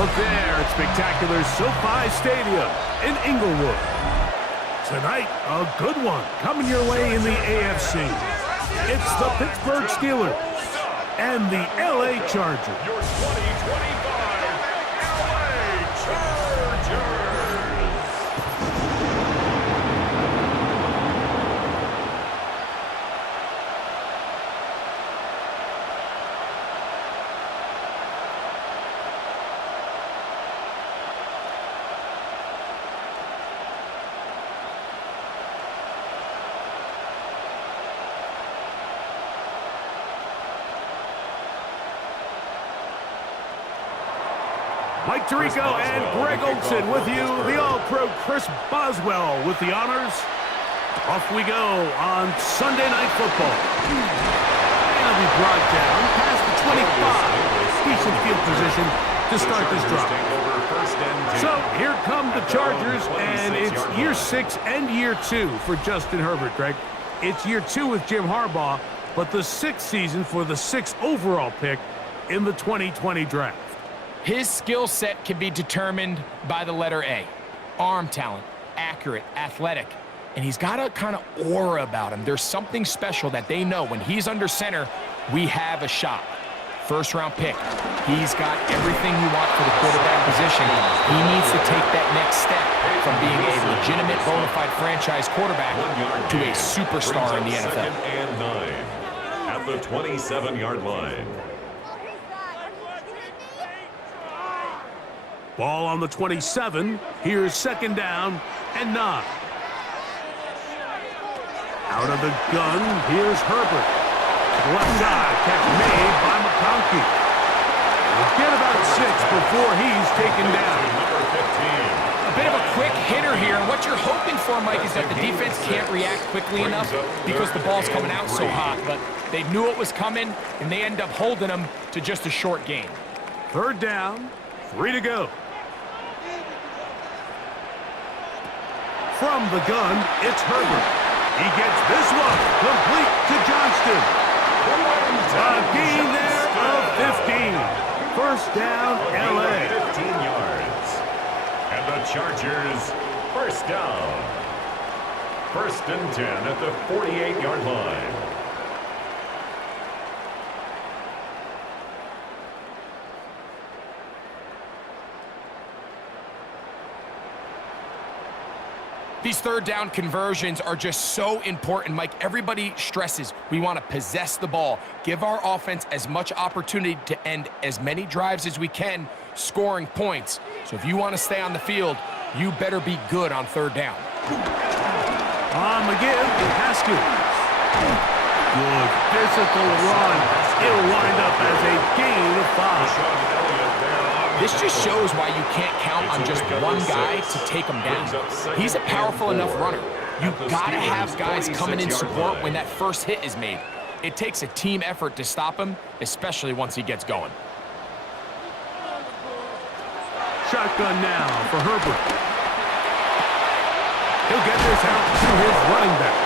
Look there at spectacular SoFi Stadium in Inglewood. Tonight, a good one coming your way in the AFC. It's the Pittsburgh Steelers and the LA Chargers. Your 2025 LA Chargers. Mike Tirico and Greg Olson with you. The All-Pro Chris Boswell with the honors. Off we go on Sunday Night Football. And it'll be brought down past the 25. Decent field position to start this drive. So here come the Chargers, and it's year 6 and year 2 for Justin Herbert, Greg. It's year 2 with Jim Harbaugh, but the 6th season for the 6th overall pick in the 2020 draft. His skill set can be determined by the letter A. Arm talent, accurate, athletic. And he's got a kind of aura about him. There's something special that they know when he's under center, we have a shot. First-round pick. He's got everything you want for the quarterback position. He needs to take that next step from being a legitimate, bona fide franchise quarterback to a superstar in the NFL. And 9 at the 27-yard line. Ball on the 27. Here's 2nd down and 9. Out of the gun, here's Herbert. Left side, catch made by McConkey. We'll get about 6 before he's taken down. A bit of a quick hitter here, and what you're hoping for, Mike, is that the defense can't react quickly enough because the ball's coming out so hot, but they knew it was coming, and they end up holding them to just a short gain. 3rd down, 3 to go. From the gun, it's Herbert. He gets this one complete to Johnston. A gain there of 15. 1st down, LA. 15 yards. And the Chargers, 1st down. 1st and 10 at the 48-yard line. These 3rd down conversions are just so important, Mike. Everybody stresses we want to possess the ball, give our offense as much opportunity to end as many drives as we can, scoring points. So if you want to stay on the field, you better be good on 3rd down. On the give, Haskins. Good physical run. It'll wind up as a gain of 5. This just shows why you can't count on just one guy to take him down. He's a powerful enough runner. You've got to have guys coming in support when that first hit is made. It takes a team effort to stop him, especially once he gets going. Shotgun now for Herbert. He'll get this out to his running back.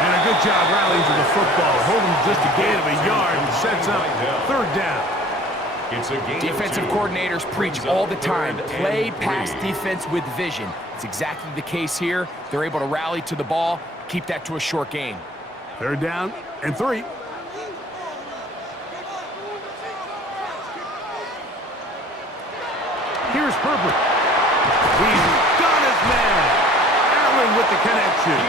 And a good job rallying to the football. Holding just a gain of a yard and sets up 3rd down. Defensive coordinators preach all the time, play pass defense with vision. It's exactly the case here. They're able to rally to the ball, keep that to a short gain. 3rd down and 3. Here's Herbert. He's got his man. Allen with the connection.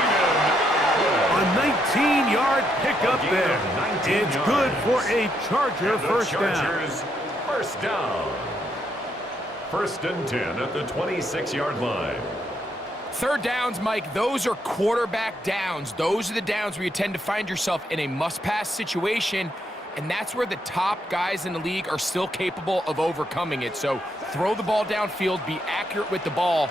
A 19-yard pickup there. It's good for a Charger 1st down. 1st down. 1st and 10 at the 26-yard line. 3rd downs, Mike, those are quarterback downs. Those are the downs where you tend to find yourself in a must-pass situation, and that's where the top guys in the league are still capable of overcoming it. So throw the ball downfield, be accurate with the ball.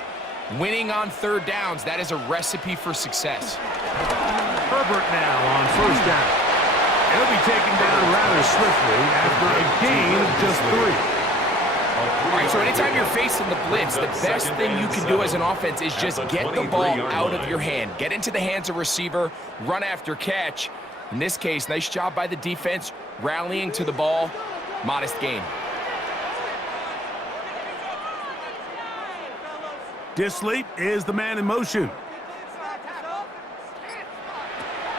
Winning on 3rd downs, that is a recipe for success. Herbert now on 1st down. He'll be taken down rather swiftly after a gain of just 3. All right, so anytime you're facing the blitz, the best thing you can do as an offense is just get the ball out of your hand. Get into the hands of receiver, run after catch. In this case, nice job by the defense, rallying to the ball. Modest gain. Disley is the man in motion.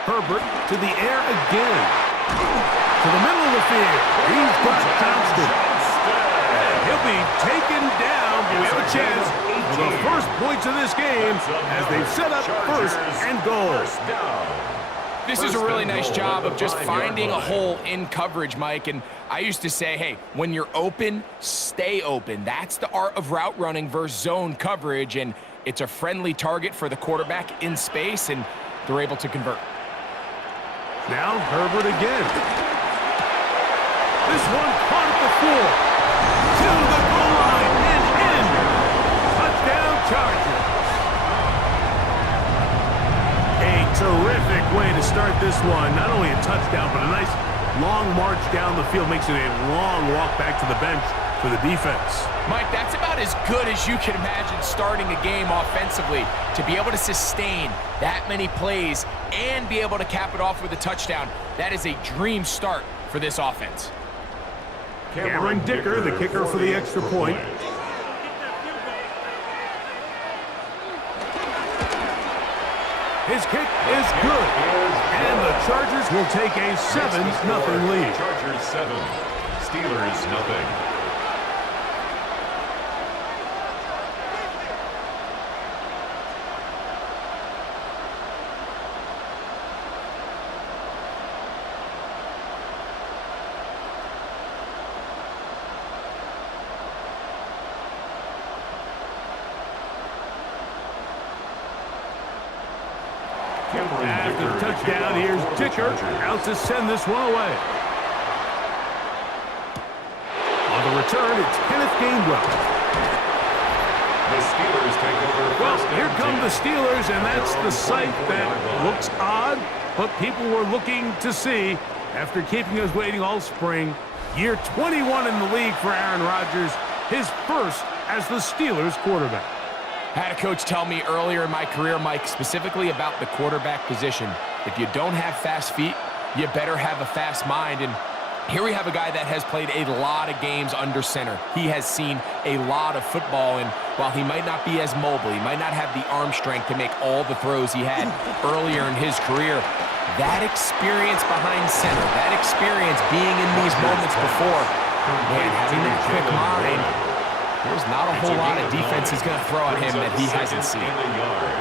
Herbert to the air again. To the middle of the field. He's got Johnston. And he'll be taken down, but we have a chance for the first points of this game as they've set up first and goal. This is a really nice job of just finding a hole in coverage, Mike. And I used to say, hey, when you're open, stay open. That's the art of route running versus zone coverage. And it's a friendly target for the quarterback in space, and they're able to convert. Now Herbert again. This one caught at the floor. To the goal line and in. Touchdown Chargers. A terrific way to start this one. Not only a touchdown, but a nice long march down the field. Makes it a long walk back to the bench for the defense. Mike, that's about as good as you can imagine starting a game offensively. To be able to sustain that many plays and be able to cap it off with a touchdown, that is a dream start for this offense. Cameron Dicker, the kicker for the extra point. His kick is good. And the Chargers will take a 7-0 lead. Chargers 7, Steelers nothing. After the touchdown, here's Dicker out to send this one away. On the return, it's Kenneth Gainwell. The Steelers take over. Well, here come the Steelers, and that's the sight that looks odd, but people were looking to see after keeping us waiting all spring. Year 21 in the league for Aaron Rodgers, his first as the Steelers quarterback. I had a coach tell me earlier in my career, Mike, specifically about the quarterback position. If you don't have fast feet, you better have a fast mind. And here we have a guy that has played a lot of games under center. He has seen a lot of football, and while he might not be as mobile, he might not have the arm strength to make all the throws he had earlier in his career, that experience behind center, that experience being in these moments before, man, having that quick mind, there's not a whole lot of defense he's going to throw at him that he hasn't seen.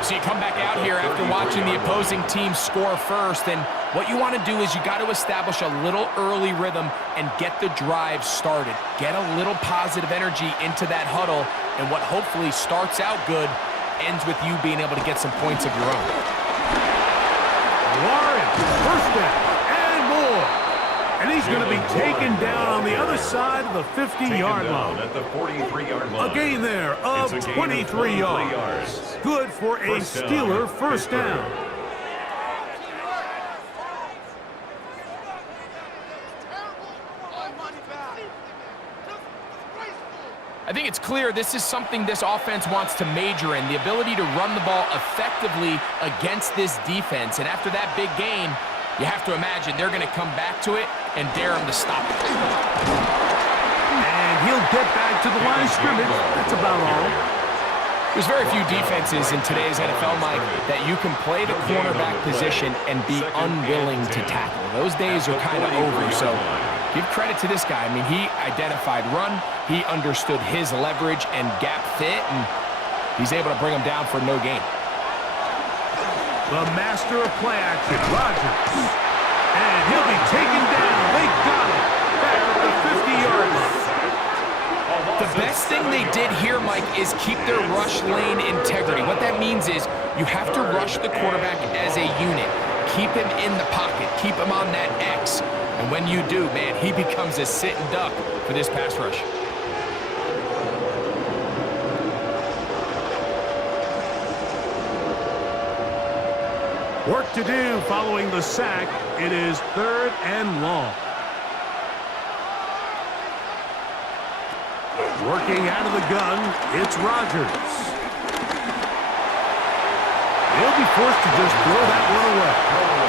So you come back out here after watching the opposing team score first, and what you want to do is you got to establish a little early rhythm and get the drive started. Get a little positive energy into that huddle, and what hopefully starts out good ends with you being able to get some points of your own. Warren, first down and more. And he's going to be taken down on the other side of the 50-yard line. At the 43-yard line. A gain there of 23 yards. Good for a Steeler first down. I think it's clear this is something this offense wants to major in, the ability to run the ball effectively against this defense. And after that big gain, you have to imagine they're going to come back to it and dare him to stop it. And he'll get back to the line of scrimmage. That's about all. There's very few defenses in today's NFL, Mike, that you can play the cornerback position and be unwilling to tackle. Those days are kind of over, so give credit to this guy. I mean, he identified run, he understood his leverage and gap fit, and he's able to bring him down for no gain. The master of play action, Rodgers. And he'll be taken down. They got him back at the 50-yard line. The best thing they did here, Mike, is keep their rush lane integrity. What that means is you have to rush the quarterback as a unit. Keep him in the pocket. Keep him on that X. And when you do, man, he becomes a sit and duck for this pass rush. Work to do following the sack. It is 3rd and long. Working out of the gun, it's Rodgers. He'll be forced to just throw that one away.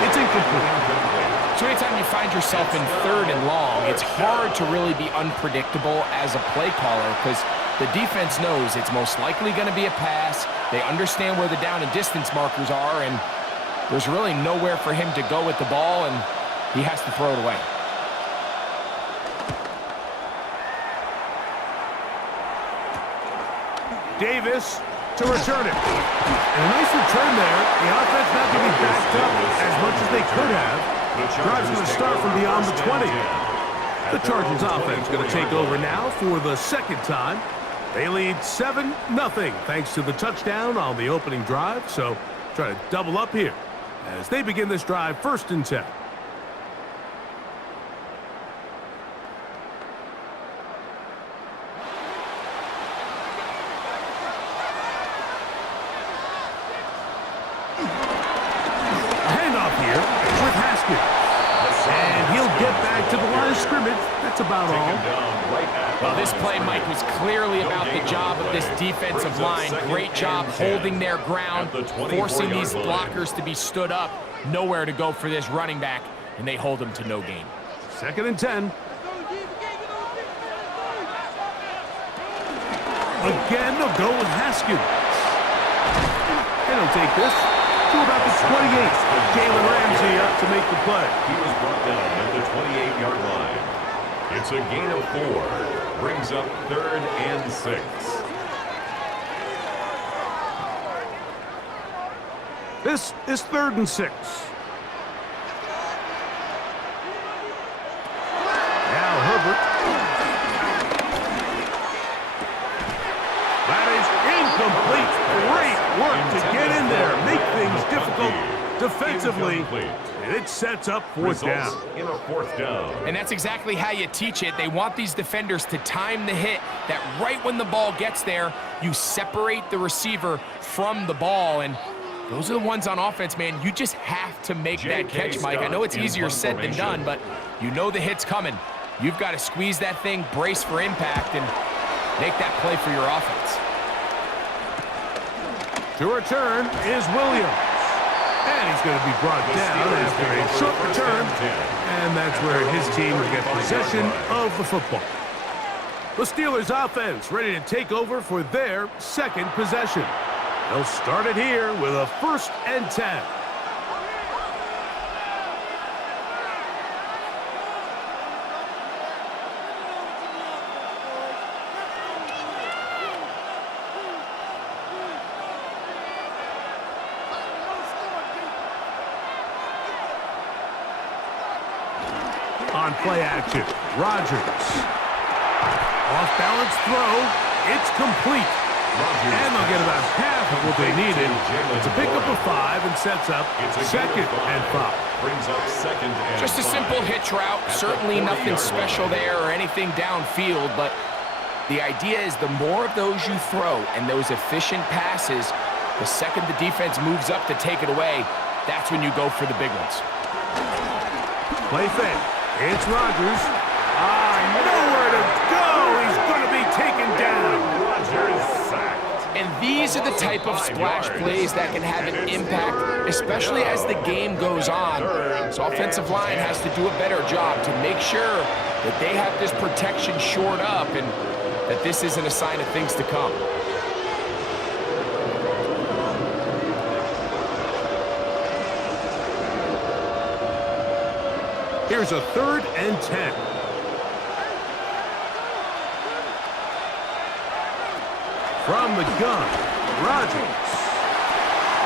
It's incomplete. So anytime you find yourself in 3rd and long, it's hard to really be unpredictable as a play caller because The defense knows it's most likely going to be a pass. They understand where the down and distance markers are, and there's really nowhere for him to go with the ball, and he has to throw it away. Davis to return it. And a nice return there. The offense not to be backed up as much as they could have. Drive's going to start from beyond the 20. The Chargers offense going to take over now for the second time. They lead 7-0 thanks to the touchdown on the opening drive. So try to double up here as they begin this drive 1st and 10. That's about all. Well, this play, Mike, was clearly about the job of this defensive line. Great job holding their ground, forcing these blockers to be stood up. Nowhere to go for this running back, and they hold him to no gain. 2nd and 10. Again, they'll go with Haskins. And he'll take this to about the 28. Jalen Ramsey up to make the play. He was brought down at the 28-yard line. It's a gain of 4. Brings up 3rd and 6. This is 3rd and 6. Now Herbert. That is incomplete. Great work to get in there, make things difficult defensively. And it sets up 4th down. In a 4th down. And that's exactly how you teach it. They want these defenders to time the hit, that right when the ball gets there, you separate the receiver from the ball. And those are the ones on offense, man. You just have to make that catch, Mike. I know it's easier said than done, but you know the hit's coming. You've got to squeeze that thing, brace for impact, and make that play for your offense. To return is Williams. And he's going to be brought down after a short return. And that's where his team will get possession of the football. The Steelers offense ready to take over for their 2nd possession. They'll start it here with a 1st and 10. On play action, Rodgers. Off-balance throw. It's complete. And they'll get about half of what they needed to pick up a 5 and sets up 2nd and 5. Brings up 2nd and 5. Just a simple hitch route. Certainly nothing special there or anything downfield, but the idea is the more of those you throw and those efficient passes, the second the defense moves up to take it away, that's when you go for the big ones. Play fake. It's Rodgers. Nowhere to go. He's going to be taken down. Rodgers sacked. And these are the type of splash plays that can have an impact, especially as the game goes on. This offensive line has to do a better job to make sure that they have this protection shored up and that this isn't a sign of things to come. Here's a 3rd and 10. From the gun, Rodgers.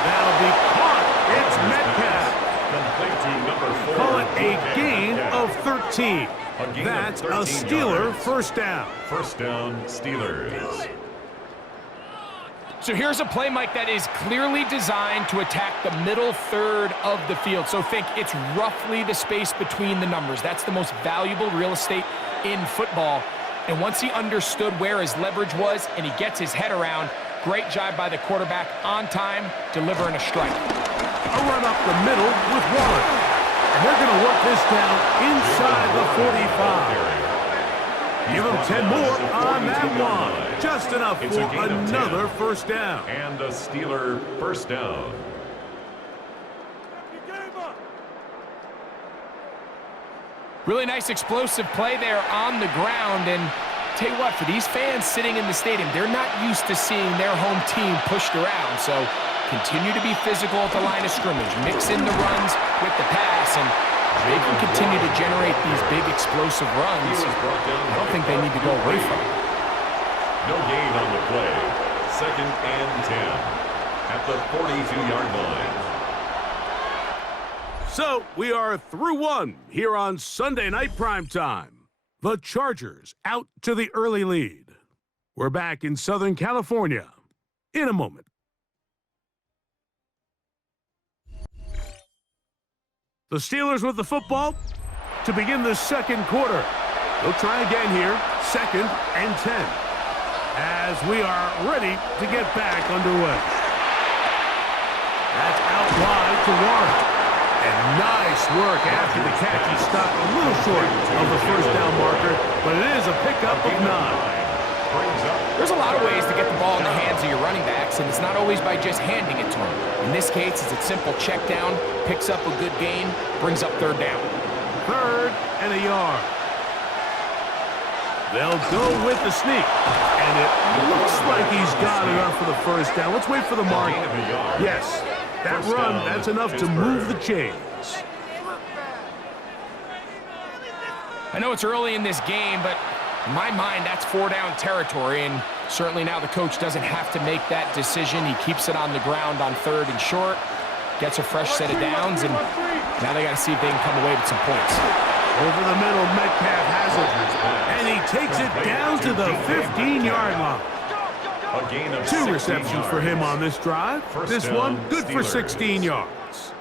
That'll be caught. It's Metcalf. Call it a gain of 13. That's a Steeler 1st down. 1st down, Steelers. So here's a play, Mike, that is clearly designed to attack the middle 3rd of the field. So think it's roughly the space between the numbers. That's the most valuable real estate in football. And once he understood where his leverage was and he gets his head around, great job by the quarterback on time, delivering a strike. A run up the middle with Waller. And they're going to work this down inside the 45. Give him 10 more on that one. Just enough for another 1st down. And a Steeler 1st down. Really nice explosive play there on the ground, and Tell you what, for these fans sitting in the stadium, they're not used to seeing their home team pushed around. So continue to be physical at the line of scrimmage. Mix in the runs with the pass, and they can continue to generate these big explosive runs. I don't think they need to go away from it. No gain on the play. 2nd and 10 at the 42-yard line. So we are through one here on Sunday Night Primetime. The Chargers out to the early lead. We're back in Southern California in a moment. The Steelers with the football to begin the second quarter. They'll try again here, 2nd and 10, as we are ready to get back underway. That's out wide to Warren. And nice work after the catch. He stopped a little short of the first down marker, but it is a pickup of 9. There's a lot of ways to get the ball in the hands of your running backs, and it's not always by just handing it to them. In this case, it's a simple check down, picks up a good gain, brings up 3rd down. 3rd and a yard. They'll go with the sneak, and it looks like he's got enough for the first down. Let's wait for the mark. Yes, that run, that's enough to move the chains. I know it's early in this game, but in my mind, that's 4-down territory, and certainly now the coach doesn't have to make that decision. He keeps it on the ground on 3rd and short, gets a fresh set of downs, and now they got to see if they can come away with some points. Over the middle, Metcalf has it, and he takes it down to the 15-yard line. A gain of 2 receptions for him on this drive. This one, good for 16 yards.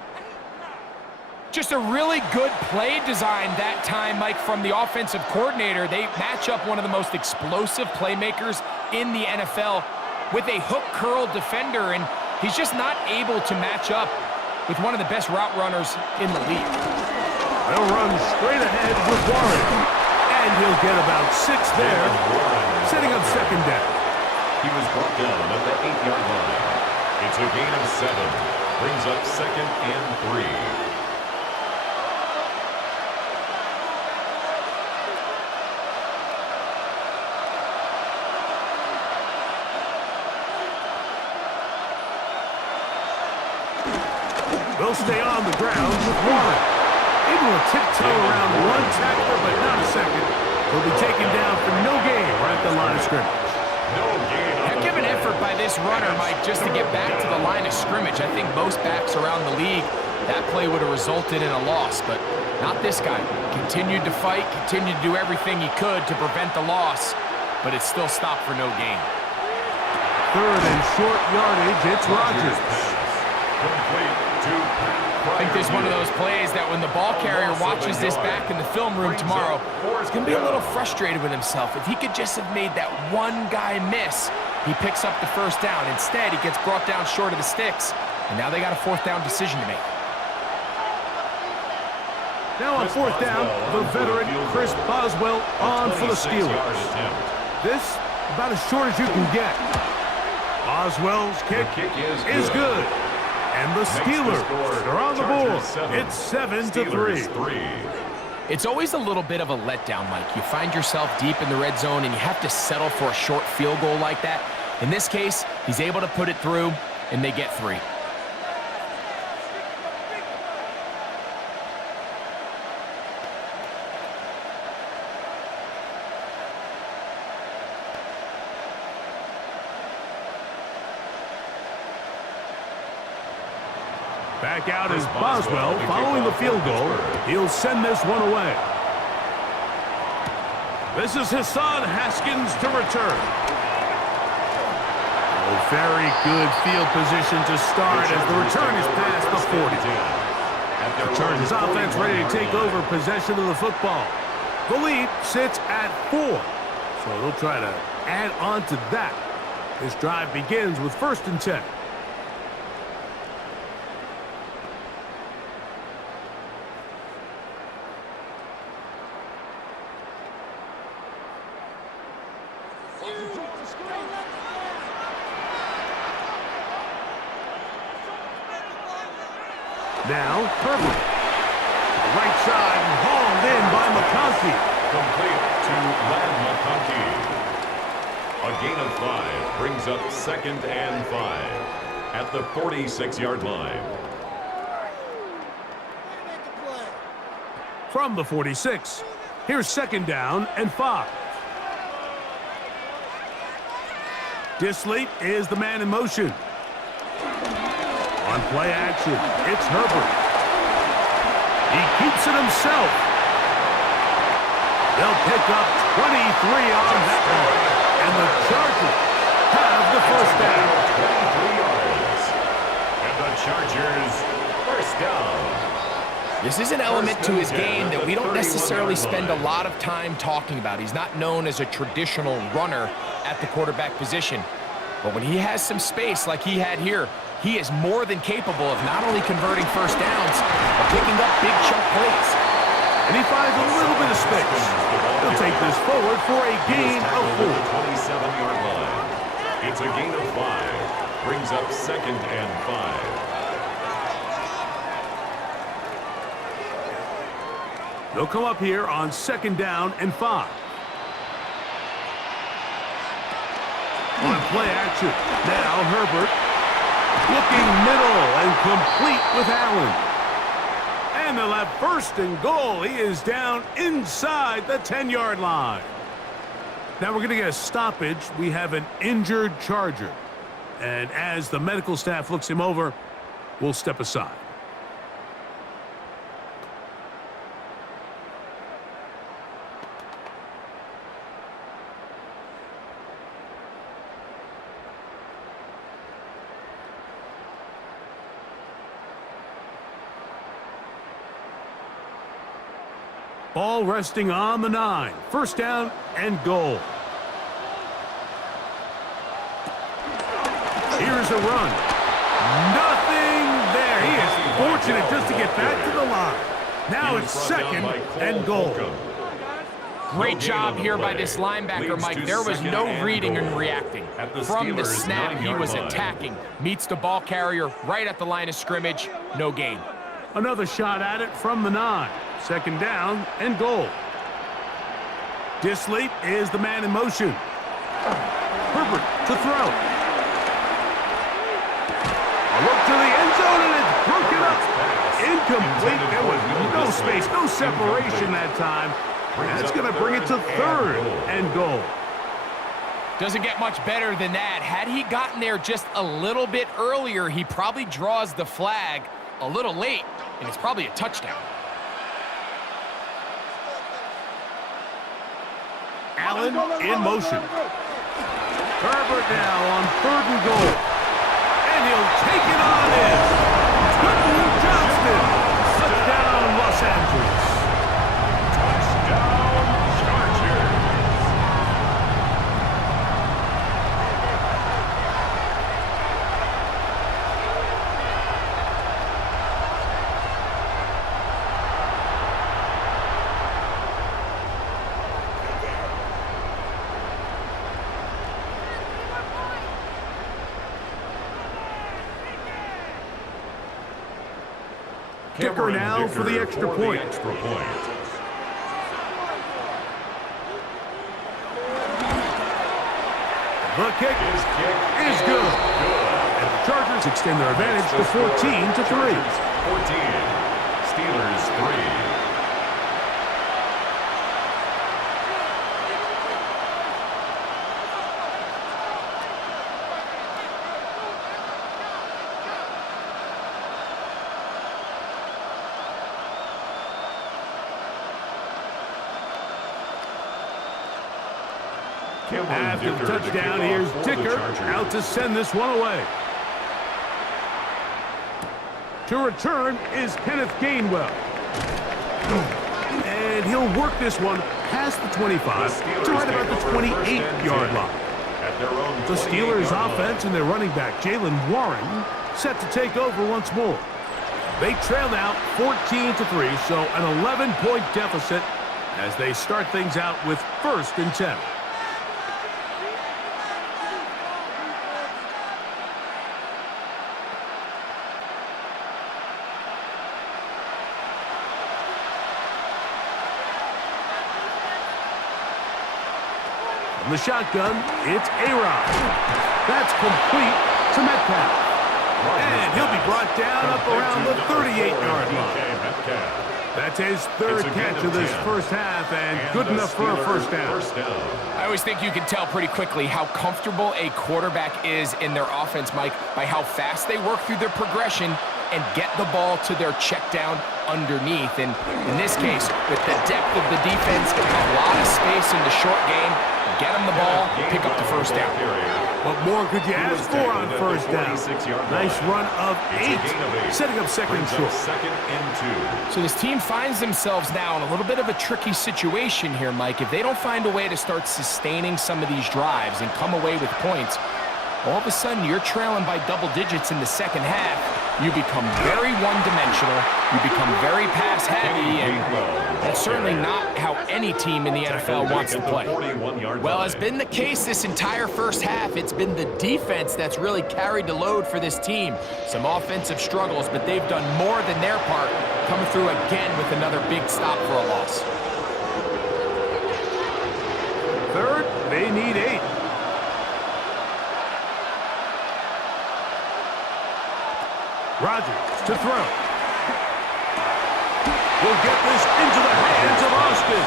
Just a really good play design that time, Mike, from the offensive coordinator. They match up one of the most explosive playmakers in the NFL with a hook curl defender, and he's just not able to match up with one of the best route runners in the league. They'll run straight ahead with Warren, and he'll get about 6 there, setting up 2nd down. He was brought down at the 8-yard line. It's a gain of 7. Brings up 2nd and 3. They'll stay on the ground with Warren. Able to tiptoe around one tackler, but not a second. He'll be taken down for no gain right at the line of scrimmage. No gain. Heck of an effort by this runner, Mike, just to get back to the line of scrimmage. I think most backs around the league, that play would have resulted in a loss, but not this guy. Continued to fight, continued to do everything he could to prevent the loss, but it still stopped for no gain. 3rd and short yardage, it's Rodgers. I think there's one of those plays that when the ball carrier watches this back in the film room tomorrow, he's going to be a little frustrated with himself. If he could just have made that one guy miss, he picks up the first down. Instead, he gets brought down short of the sticks, and now they got a 4th down decision to make. Now on 4th down, the veteran Chris Boswell on for the Steelers. This about as short as you can get. Boswell's kick is good. And the Steelers are on the board. It's 7-3. It's always a little bit of a letdown, Mike. You find yourself deep in the red zone, and you have to settle for a short field goal like that. In this case, he's able to put it through, and they get 3. Back out is Boswell following the field goal. He'll send this one away. This is Hassan Haskins to return. Oh, very good field position to start as the return is past the 40. The Chargers offense ready to take over possession of the football. The lead sits at 4. So they'll try to add on to that. This drive begins with 1st and 10. Now, Herbert. Right side, hauled in by McConkey. Complete to Lad McConkey. A gain of 5 brings up 2nd and 5 at the 46-yard line. From the 46, here's 2nd down and 5. Disley is the man in motion. On play action, it's Herbert. He keeps it himself. They'll pick up 23 on that one. And the Chargers have the first down. 23 yards. And the Chargers, first down. This is an element to his game that we don't necessarily spend a lot of time talking about. He's not known as a traditional runner at the quarterback position. But when he has some space like he had here, he is more than capable of not only converting first downs, but picking up big chunk plays. And he finds a little bit of space. He'll take this forward for a gain of 4. 27-yard line. It's a gain of 5. Brings up 2nd and 5. They'll come up here on 2nd down and 5. On play action, now Herbert looking middle and complete with Allen. And they'll have 1st and goal. He is down inside the 10-yard line. Now we're going to get a stoppage. We have an injured Charger. And as the medical staff looks him over, we'll step aside. Ball resting on the 9. 1st down and goal. Here's a run. Nothing there. He is fortunate just to get back to the line. Now it's 2nd and goal. Great job here by this linebacker, Mike. There was no reading and reacting. From the snap, he was attacking. Meets the ball carrier right at the line of scrimmage. No gain. Another shot at it from the 9. 2nd down and goal. Disley is the man in motion. Herbert to throw. A look to the end zone, and it's broken up. Incomplete. There was no space, no separation that time. That's going to bring it to 3rd and goal. Doesn't get much better than that. Had he gotten there just a little bit earlier, he probably draws the flag a little late, and it's probably a touchdown. Allen in motion. Herbert now on 3rd and goal. And he'll take it on in. Quentin Johnston. Touchdown, Los Angeles. Touchdown, Chargers. Kicker now for the extra point. The kick is good. And the Chargers extend their advantage to 14-3. 14. Steelers 3. After the touchdown, here's Dicker out to send this one away. To return is Kenneth Gainwell. And he'll work this one past the 25 to right about the 28-yard line. The Steelers' offense and their running back, Jalen Warren, set to take over once more. They trail now 14-3, so an 11-point deficit as they start things out with 1st and 10. In the shotgun, it's A-Rod. That's complete to Metcalf. And he'll be brought down up around the 38-yard line. That's his third catch of this first half, and good enough for a first down. I always think you can tell pretty quickly how comfortable a quarterback is in their offense, Mike, by how fast they work through their progression and get the ball to their check down underneath. And in this case, with the depth of the defense, a lot of space in the short game, get them the ball, pick up the first down. What more could you ask for on first down? Nice run of 8, setting up second and short. So this team finds themselves now in a little bit of a tricky situation here, Mike. If they don't find a way to start sustaining some of these drives and come away with points, all of a sudden you're trailing by double digits in the second half. You become very one-dimensional, you become very pass-heavy, and that's certainly not how any team in the NFL wants to play. Well, as been the case this entire first half, it's been the defense that's really carried the load for this team. Some offensive struggles, but they've done more than their part, coming through again with another big stop for a loss. Third, they need 8. Rodgers to throw. Will get this into the hands of Austin.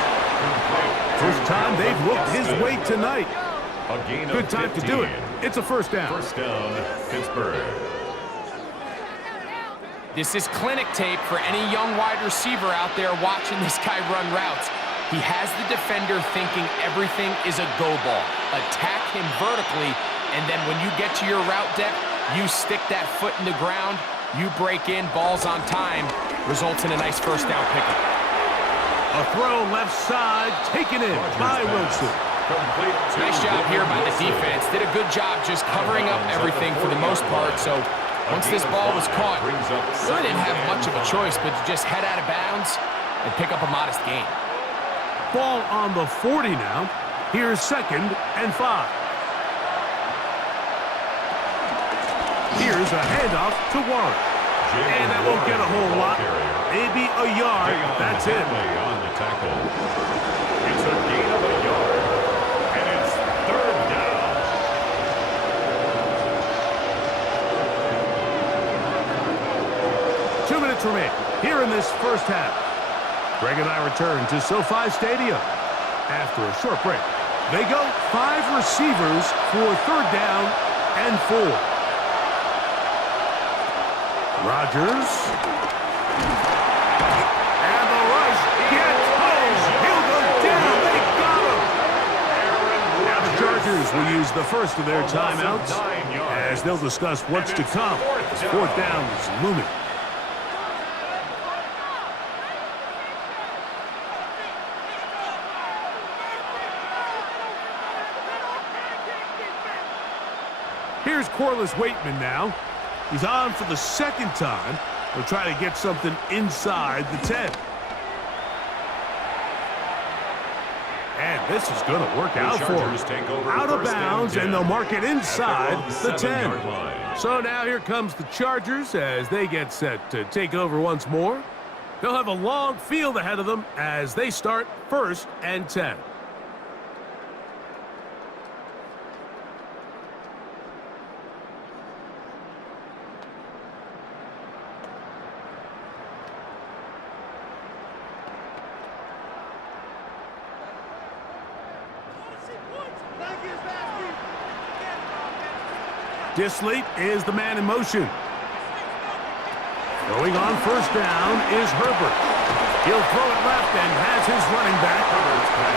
First time they've looked his way tonight. Good time to do it. It's a first down. First down, Pittsburgh. This is clinic tape for any young wide receiver out there watching this guy run routes. He has the defender thinking everything is a go ball. Attack him vertically, and then when you get to your route depth, you stick that foot in the ground, you break in, balls on time, results in a nice first down pickup. A throw left side, taken in by Wilson. Nice job here by the defense. Did a good job just covering up everything for the most part. So once this ball was caught, really didn't have much of a choice but to just head out of bounds and pick up a modest gain. Ball on the 40 now. Here's second and 5. Here's a handoff to Warren. And that won't get a whole lot. Maybe a yard. That's it. On the tackle. It's a gain of a yard. And it's third down. 2 minutes remain here in this first half. Greg and I return to SoFi Stadium. After a short break, they go 5 receivers for third down and 4. Rodgers. And the rush gets home. He'll go down. They got him. Now the Chargers will use the first of their timeouts as they'll discuss what's to come. Fourth down is looming. Here's Corliss Waitman now. He's on for the second time. He'll try to get something inside the 10. And this is going to work out for him. Out of bounds, and they'll mark it inside the 10. So now here comes the Chargers as they get set to take over once more. They'll have a long field ahead of them as they start first and 10. Disley is the man in motion. Throwing on first down is Herbert. He'll throw it left and has his running back.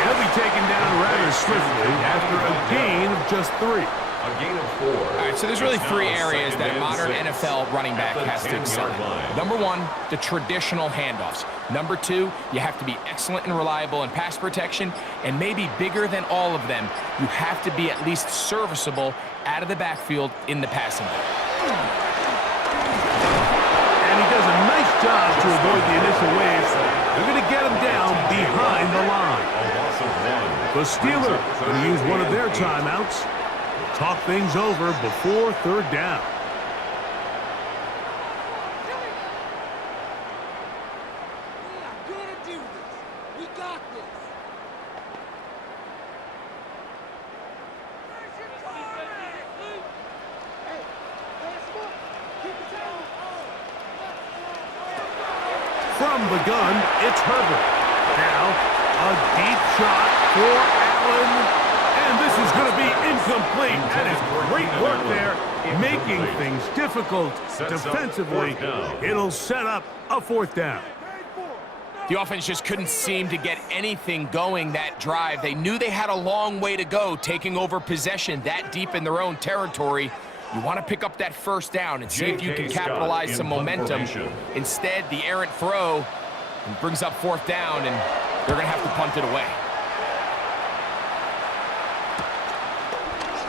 He'll be taken down rather swiftly after a gain of just 3. A gain of 4. All right, so there's really 3 areas that a modern NFL running back has to excel in. Number 1, the traditional handoffs. Number 2, you have to be excellent and reliable in pass protection, and maybe bigger than all of them, you have to be at least serviceable out of the backfield in the passing game. And he does a nice job to avoid the initial waves. They're going to get him down behind the line. The Steelers going to use one of their timeouts. Talk things over before third down. From the gun, it's Herbert. Now, a deep shot for Allen. And this is going to be incomplete. That is great work there, making things difficult defensively. It'll set up a fourth down. The offense just couldn't seem to get anything going that drive. They knew they had a long way to go, taking over possession that deep in their own territory. You want to pick up that first down and see if you can capitalize some momentum. Instead, the errant throw brings up fourth down, and they're going to have to punt it away.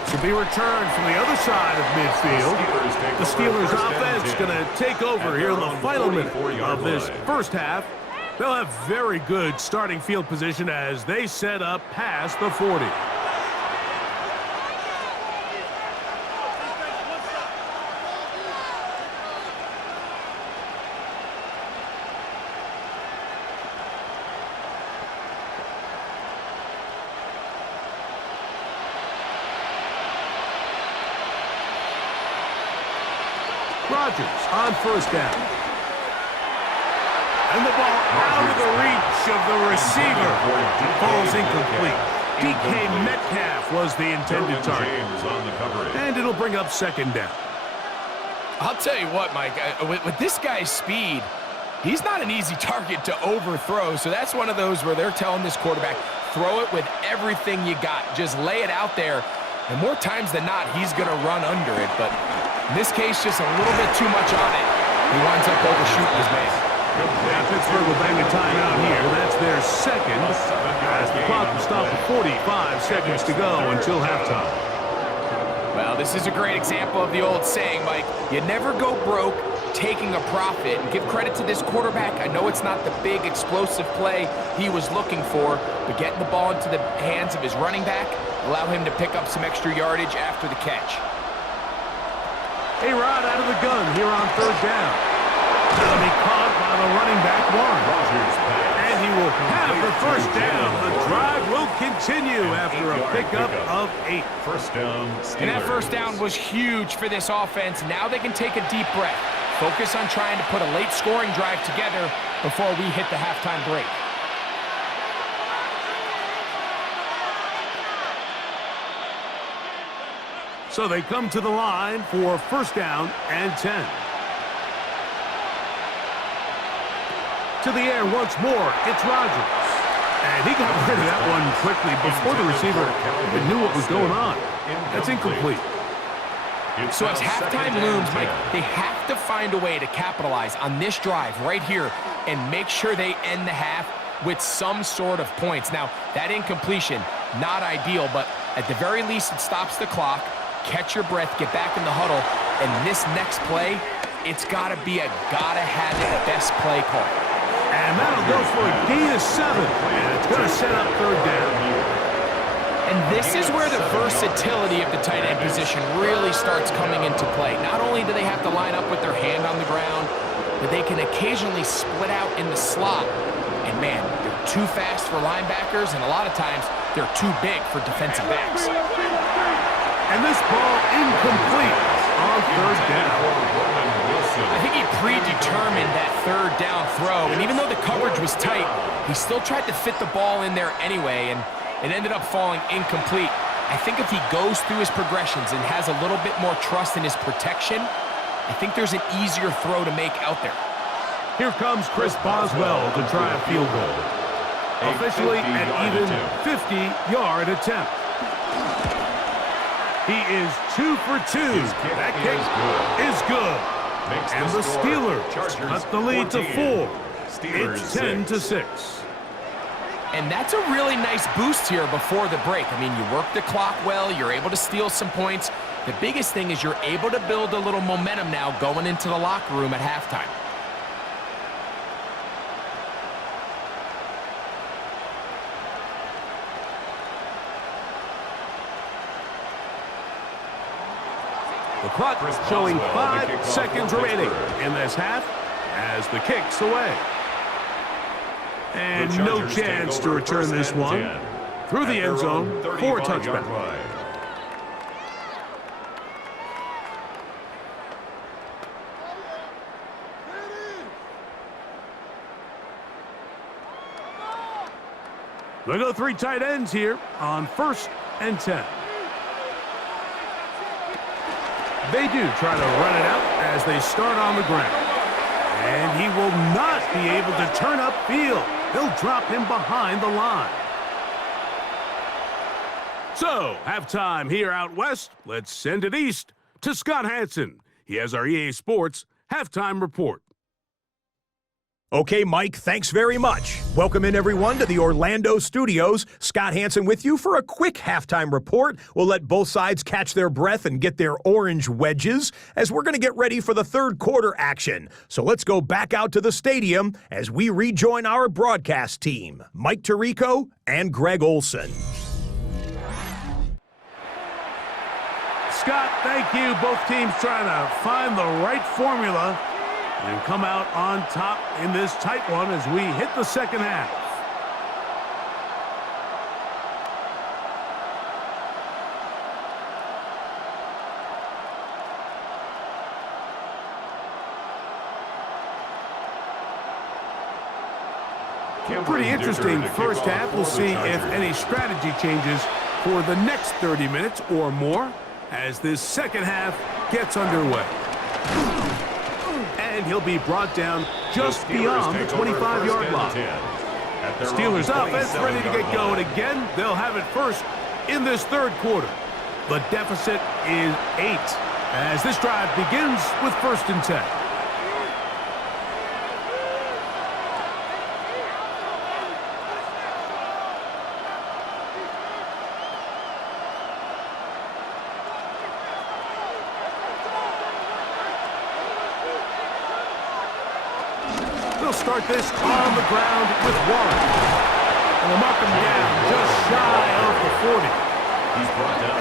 To be returned from the other side of midfield. The Steelers offense going to take over here in the final minute of this first half. They'll have very good starting field position as they set up past the 40. Rodgers on first down. And the ball out of the reach of the receiver. Falls incomplete. DK Metcalf was the intended target. And it'll bring up second down. I'll tell you what, Mike, with this guy's speed, he's not an easy target to overthrow. So that's one of those where they're telling this quarterback, throw it with everything you got. Just lay it out there. And more times than not, he's going to run under it. But in this case, just a little bit too much on it. He winds up overshooting his man. Yeah, Pittsburgh will bang a timeout here. That's their second. As the clock will stop at 45 seconds to go until halftime. Well, this is a great example of the old saying, Mike. You never go broke taking a profit. And give credit to this quarterback. I know it's not the big explosive play he was looking for, but getting the ball into the hands of his running back, allow him to pick up some extra yardage after the catch. A-Rod out of the gun here on third down. That'll be caught by the running back, Warren. And he will have the first down. The drive will continue after a pickup of 8. First down, Steelers. And that first down was huge for this offense. Now they can take a deep breath. Focus on trying to put a late scoring drive together before we hit the halftime break. So they come to the line for first down and 10. To the air once more, it's Rodgers. And he got rid of that one quickly before the receiver even knew what was going on. That's incomplete. So as halftime looms, Mike, they have to find a way to capitalize on this drive right here and make sure they end the half with some sort of points. Now, that incompletion, not ideal, but at the very least, it stops the clock. Catch your breath, get back in the huddle, and this next play, it's got to be a gotta-have-it best play call. And that'll go for a gain of 7, and it's going to set up third down. And this is where the versatility of the tight end position really starts coming into play. Not only do they have to line up with their hand on the ground, but they can occasionally split out in the slot. And man, they're too fast for linebackers, and a lot of times they're too big for defensive backs. And this ball incomplete on third down. I think he predetermined that third down throw, and even though the coverage was tight, he still tried to fit the ball in there anyway, and it ended up falling incomplete. I think if he goes through his progressions and has a little bit more trust in his protection, I think there's an easier throw to make out there. Here comes Chris Boswell to try a field goal. Officially an even 50-yard attempt. He is 2 for 2. That kick is good. And the Steelers cut the lead to 4. It's 10-6. And that's a really nice boost here before the break. I mean, you work the clock well. You're able to steal some points. The biggest thing is you're able to build a little momentum now going into the locker room at halftime. The clock showing 5 seconds remaining in this half as the kick's away. And no chance to return this one through the end zone for a touchback. We'll go 3 tight ends here on 1st and 10. They do try to run it out as they start on the ground. And he will not be able to turn upfield. They'll drop him behind the line. So, halftime here out west. Let's send it east to Scott Hansen. He has our EA Sports halftime report. Okay, Mike, thanks very much. Welcome in, everyone, to the Orlando studios. Scott Hansen with you for a quick halftime report. We'll let both sides catch their breath and get their orange wedges as we're going to get ready for the third quarter action. So let's go back out to the stadium as we rejoin our broadcast team, Mike Tirico and Greg Olson. Scott, thank you. Both teams trying to find the right formula and come out on top in this tight one as we hit the second half. Pretty interesting first half. We'll see if any strategy changes for the next 30 minutes or more as this second half gets underway. And he'll be brought down just beyond the 25-yard line. Steelers offense ready to get going again. They'll have it first in this third quarter. The deficit is 8 as this drive begins with 1st and 10. They'll start this on the ground with Warren. And they'll mark him down just shy of the 40.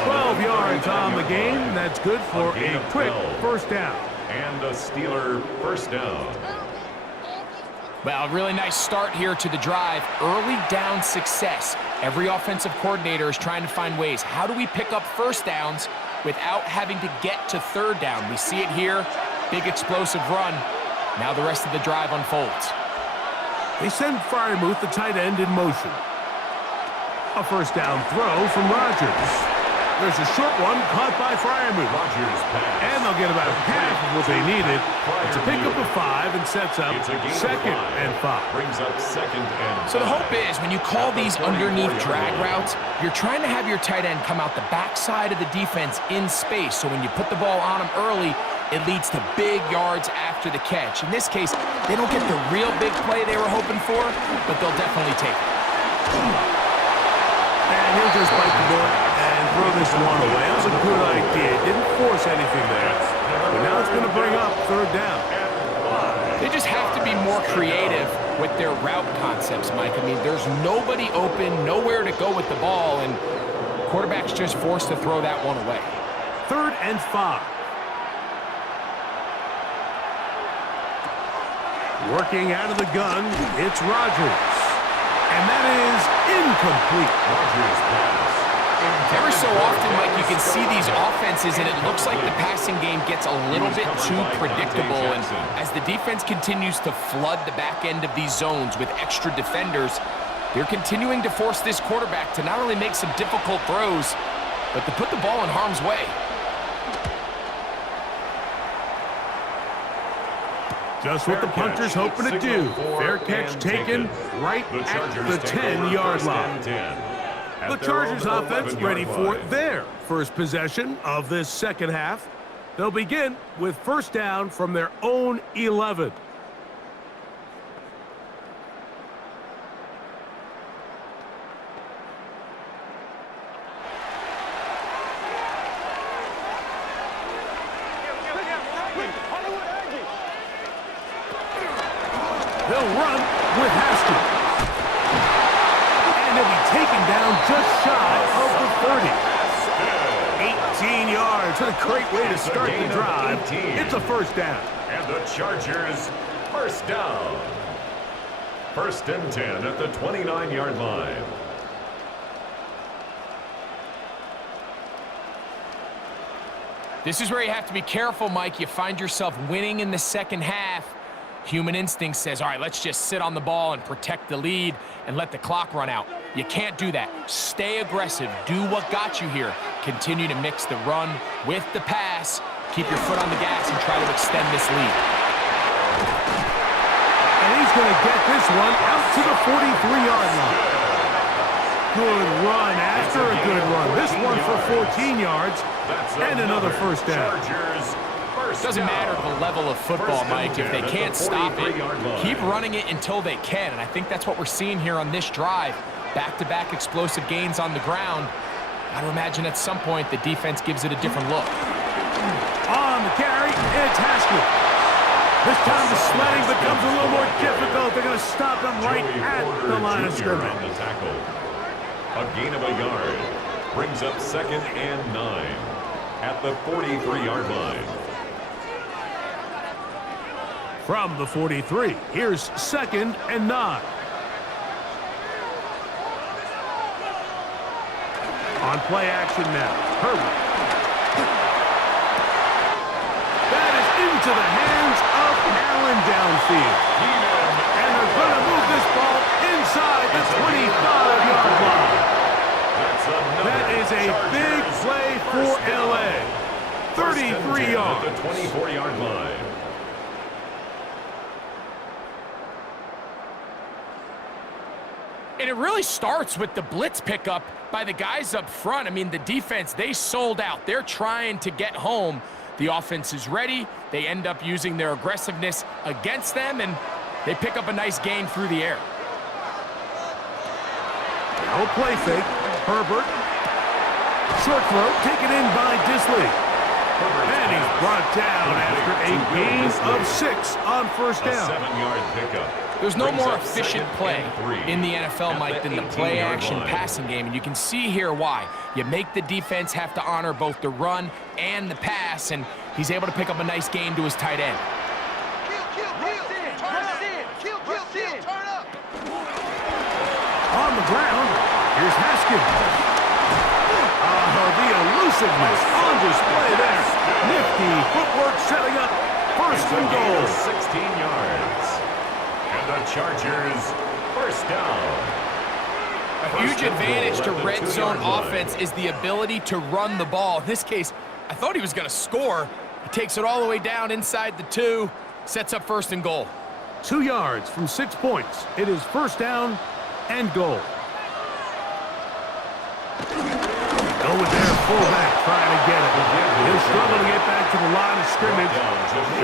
12 yards on the game. That's good for a quick first down. And a Steeler first down. Well, a really nice start here to the drive. Early down success. Every offensive coordinator is trying to find ways. How do we pick up first downs without having to get to third down? We see it here. Big explosive run. Now the rest of the drive unfolds. They send Freiermuth, the tight end, in motion. A first down throw from Rodgers. There's a short one caught by Freiermuth. Rodgers pass. And they'll get about half of what they needed. It's a pickup of 5 and sets up 2nd and 5. Brings up 2nd and 5. So the hope is when you call these underneath drag routes, you're trying to have your tight end come out the backside of the defense in space. So when you put the ball on him early, it leads to big yards after the catch. In this case, they don't get the real big play they were hoping for, but they'll definitely take it. And he'll just bite the bullet and throw this one away. That was a good idea. Didn't force anything there. But now it's going to bring up 3rd down. They just have to be more creative with their route concepts, Mike. I mean, there's nobody open, nowhere to go with the ball, and quarterback's just forced to throw that one away. 3rd and 5. Working out of the gun, it's Rodgers. And that is incomplete. Rodgers pass. Every so often, Mike, you can see these offenses, and it looks like the passing game gets a little bit too predictable. And as the defense continues to flood the back end of these zones with extra defenders, they're continuing to force this quarterback to not only make some difficult throws, but to put the ball in harm's way. Just what the punter's hoping to do. Fair catch taken right at the 10-yard line. The Chargers offense ready for their first possession of this second half. They'll begin with first down from their own 11. They'll run with Haskins. And they'll be taken down just shy of the 30. 18 yards. What a great way to start the drive. It's a first down. And the Chargers first down. 1st and 10 at the 29-yard line. This is where you have to be careful, Mike. You find yourself winning in the second half. Human instinct says, all right, let's just sit on the ball and protect the lead and let the clock run out. You can't do that. Stay aggressive. Do what got you here. Continue to mix the run with the pass. Keep your foot on the gas and try to extend this lead. And he's going to get this one out to the 43-yard line. Good run after a good run. This one for 14 yards and another first down. Doesn't matter the level of football, Mike. If they can't stop it, keep running it until they can. And I think that's what we're seeing here on this drive. Back-to-back explosive gains on the ground. Got to imagine at some point the defense gives it a different look. On the carry, it's Haskell. This time the sledding becomes a little more difficult. They're going to stop him right at the line of scrimmage. A gain of a yard brings up 2nd and 9 at the 43-yard line. From the 43, here's 2nd and 9. On play action now, Herbert. That is into the hands of Allen downfield. And they're going to move this ball inside the 25-yard line. That is a big play for LA. 33 yards. At the 24-yard line. And it really starts with the blitz pickup by the guys up front. I mean, the defense, they sold out. They're trying to get home. The offense is ready. They end up using their aggressiveness against them, and they pick up a nice gain through the air. No play fake. Herbert. Short throw taken in by Disley. And he's brought down after a gain of 6 on first down. A 7-yard pickup. There's no more efficient play in the NFL, Mike, than the play-action passing game, and you can see here why. You make the defense have to honor both the run and the pass, and he's able to pick up a nice gain to his tight end. On the ground, here's Haskins. The elusiveness on display there. Nifty footwork setting up 1st and goal. 16 yards. And the Chargers, first down. A huge advantage to red zone offense is the ability to run the ball. In this case, I thought he was going to score. He takes it all the way down inside the 2, sets up 1st and goal. 2 yards from 6 points. It is 1st down and goal. Go with their fullback trying to get it. He'll struggle to get back to the line of scrimmage.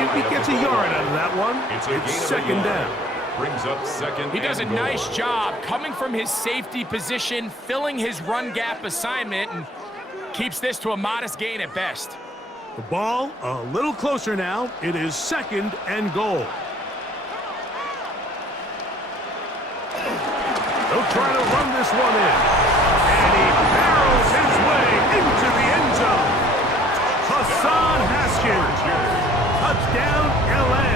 If he gets a yard out of that one, it's 2nd down. Brings up 2nd. He does a and goal. nice job coming from his safety position, filling his run gap assignment, and keeps this to a modest gain at best. The ball a little closer now. It is 2nd and goal. They'll try to run this one in. And he barrels his way into the end zone. Hassan Haskins. Touchdown, L.A.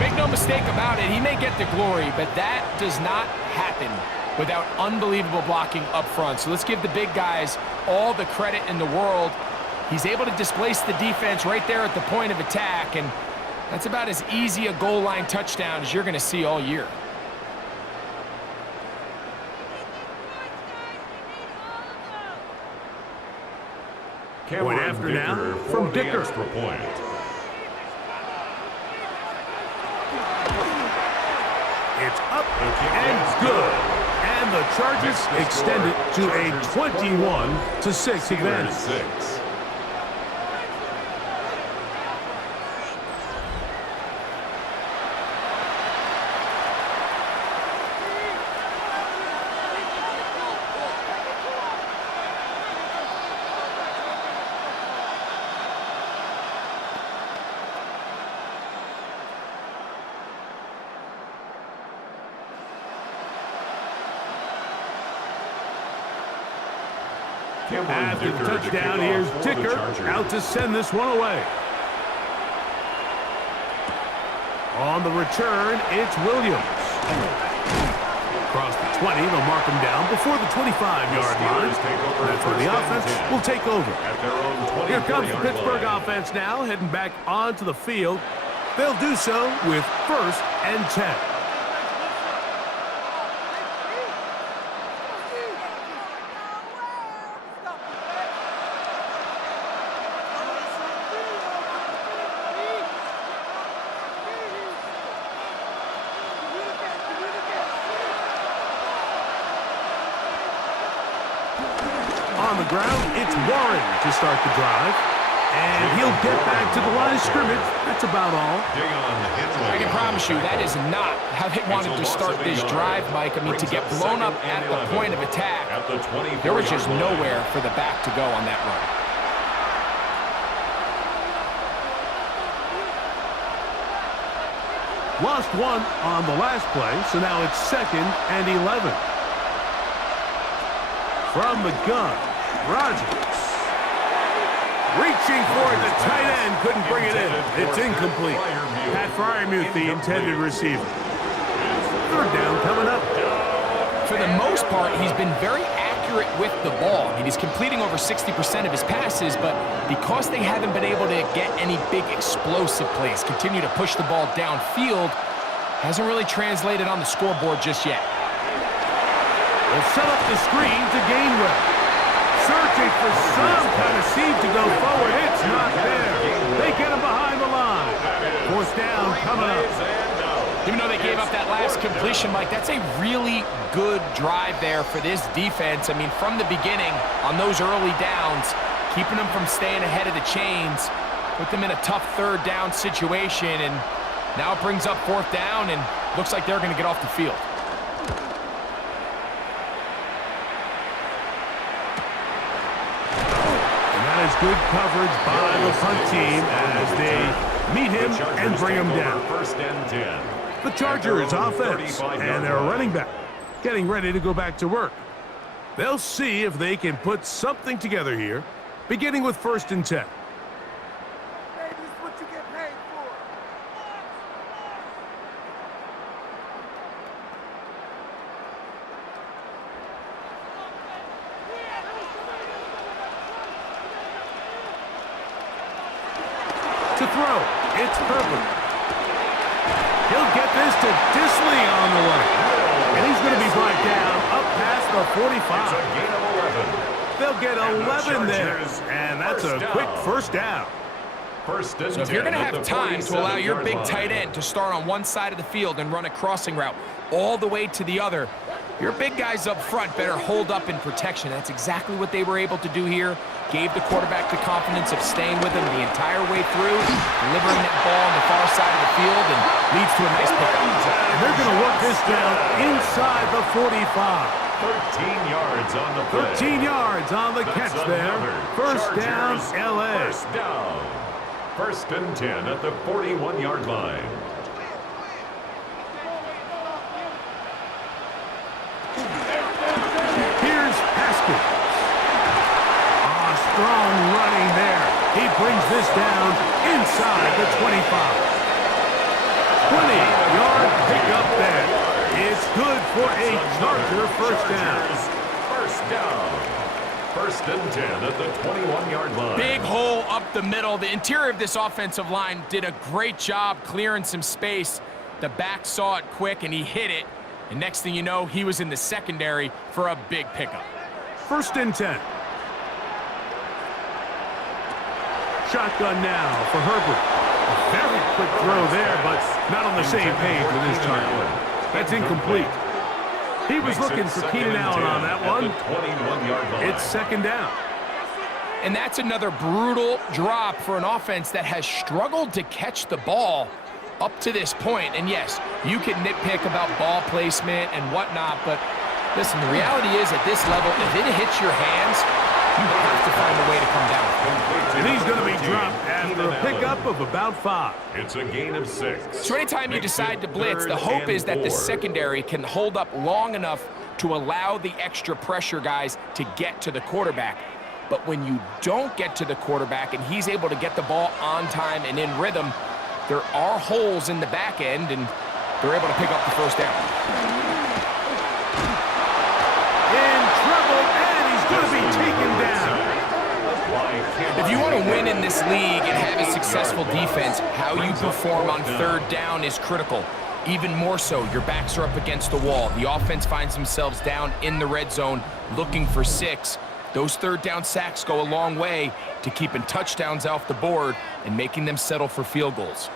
Make no mistake about it, he may get the glory, but that does not happen without unbelievable blocking up front. So let's give the big guys all the credit in the world. He's able to displace the defense right there at the point of attack, and that's about as easy a goal line touchdown as you're going to see all year. Point after now from Dicker. Extra point. It's up and good. And the Chargers extend it to a 21-6 advantage. After the touchdown, here's Dicker out to send this one away. On the return, it's Williams. Across the 20, they'll mark him down before the 25-yard line. That's where the offense will take over. Here comes the Pittsburgh offense now, heading back onto the field. They'll do so with 1st and 10. ground. It's Warren to start the drive. And he'll get back to the line of scrimmage. That's about all. I can promise you that is not how they wanted to start this drive, Mike. I mean, to get blown up at the point of attack, there was just nowhere for the back to go on that run. Lost one on the last play, so now it's 2nd and 11. From the gun, Rodgers. Reaching for it, the tight end couldn't bring it in. It's incomplete. Pat Freiermuth, the intended receiver. 3rd down coming up. For the most part, he's been very accurate with the ball. I mean, he's completing over 60% of his passes, but because they haven't been able to get any big explosive plays, continue to push the ball downfield, hasn't really translated on the scoreboard just yet. They'll set up the screen to Gainwell. Searching for some kind of seed to go forward. It's not there. They get him behind the line. 4th down coming up. Even though they gave up that last completion, Mike, that's a really good drive there for this defense. I mean, from the beginning, on those early downs, keeping them from staying ahead of the chains, put them in a tough 3rd down situation, and now it brings up 4th down, and looks like they're going to get off the field. Good coverage by the punt team as they meet him and bring him down. 1st and 10. The Chargers offense and their running back getting ready to go back to work. They'll see if they can put something together here, beginning with 1st and 10. To throw, it's Herbert. He'll get this to Disley on the way. And he's going to be brought down up past the 45. It's a gain of 11. They'll get 11 there, and that's a quick 1st down. So if you're going to have time to allow your big tight end to start on one side of the field and run a crossing route all the way to the other, your big guys up front better hold up in protection. That's exactly what they were able to do here. Gave the quarterback the confidence of staying with him the entire way through, delivering that ball on the far side of the field, and leads to a nice pickup. And they're going to work this down inside the 45. 13 yards on the play. 13 yards on the catch there. 1st down, LA. 1st down. 1st and 10 at the 41-yard line. Here's Haskins. Strong running there. He brings this down inside the 25. 20-yard pickup there. It's good for a Charger 1st down. 1st down. 1st and 10 at the 21-yard line. Big hole up the middle. The interior of this offensive line did a great job clearing some space. The back saw it quick, and he hit it. And next thing you know, he was in the secondary for a big pickup. 1st and 10. Shotgun now for Herbert. A very quick throw there, but not on the same page with his target. That's incomplete. He was looking for Keenan Allen on that one. It's 2nd down. And that's another brutal drop for an offense that has struggled to catch the ball up to this point. And yes, you can nitpick about ball placement and whatnot, but listen, the reality is at this level, if it hits your hands, you have to find a way to come down. And he's going to be dropped after a pickup of about 5. It's a gain of 6. So anytime you decide to blitz, the hope is that the secondary can hold up long enough to allow the extra pressure guys to get to the quarterback. But when you don't get to the quarterback and he's able to get the ball on time and in rhythm, there are holes in the back end, and they're able to pick up the 1st down. In trouble, and he's going to be taken down. If you want to win in this league and have a successful defense, how you perform on 3rd down is critical. Even more so, your backs are up against the wall. The offense finds themselves down in the red zone looking for 6. Those 3rd down sacks go a long way to keeping touchdowns off the board and making them settle for field goals.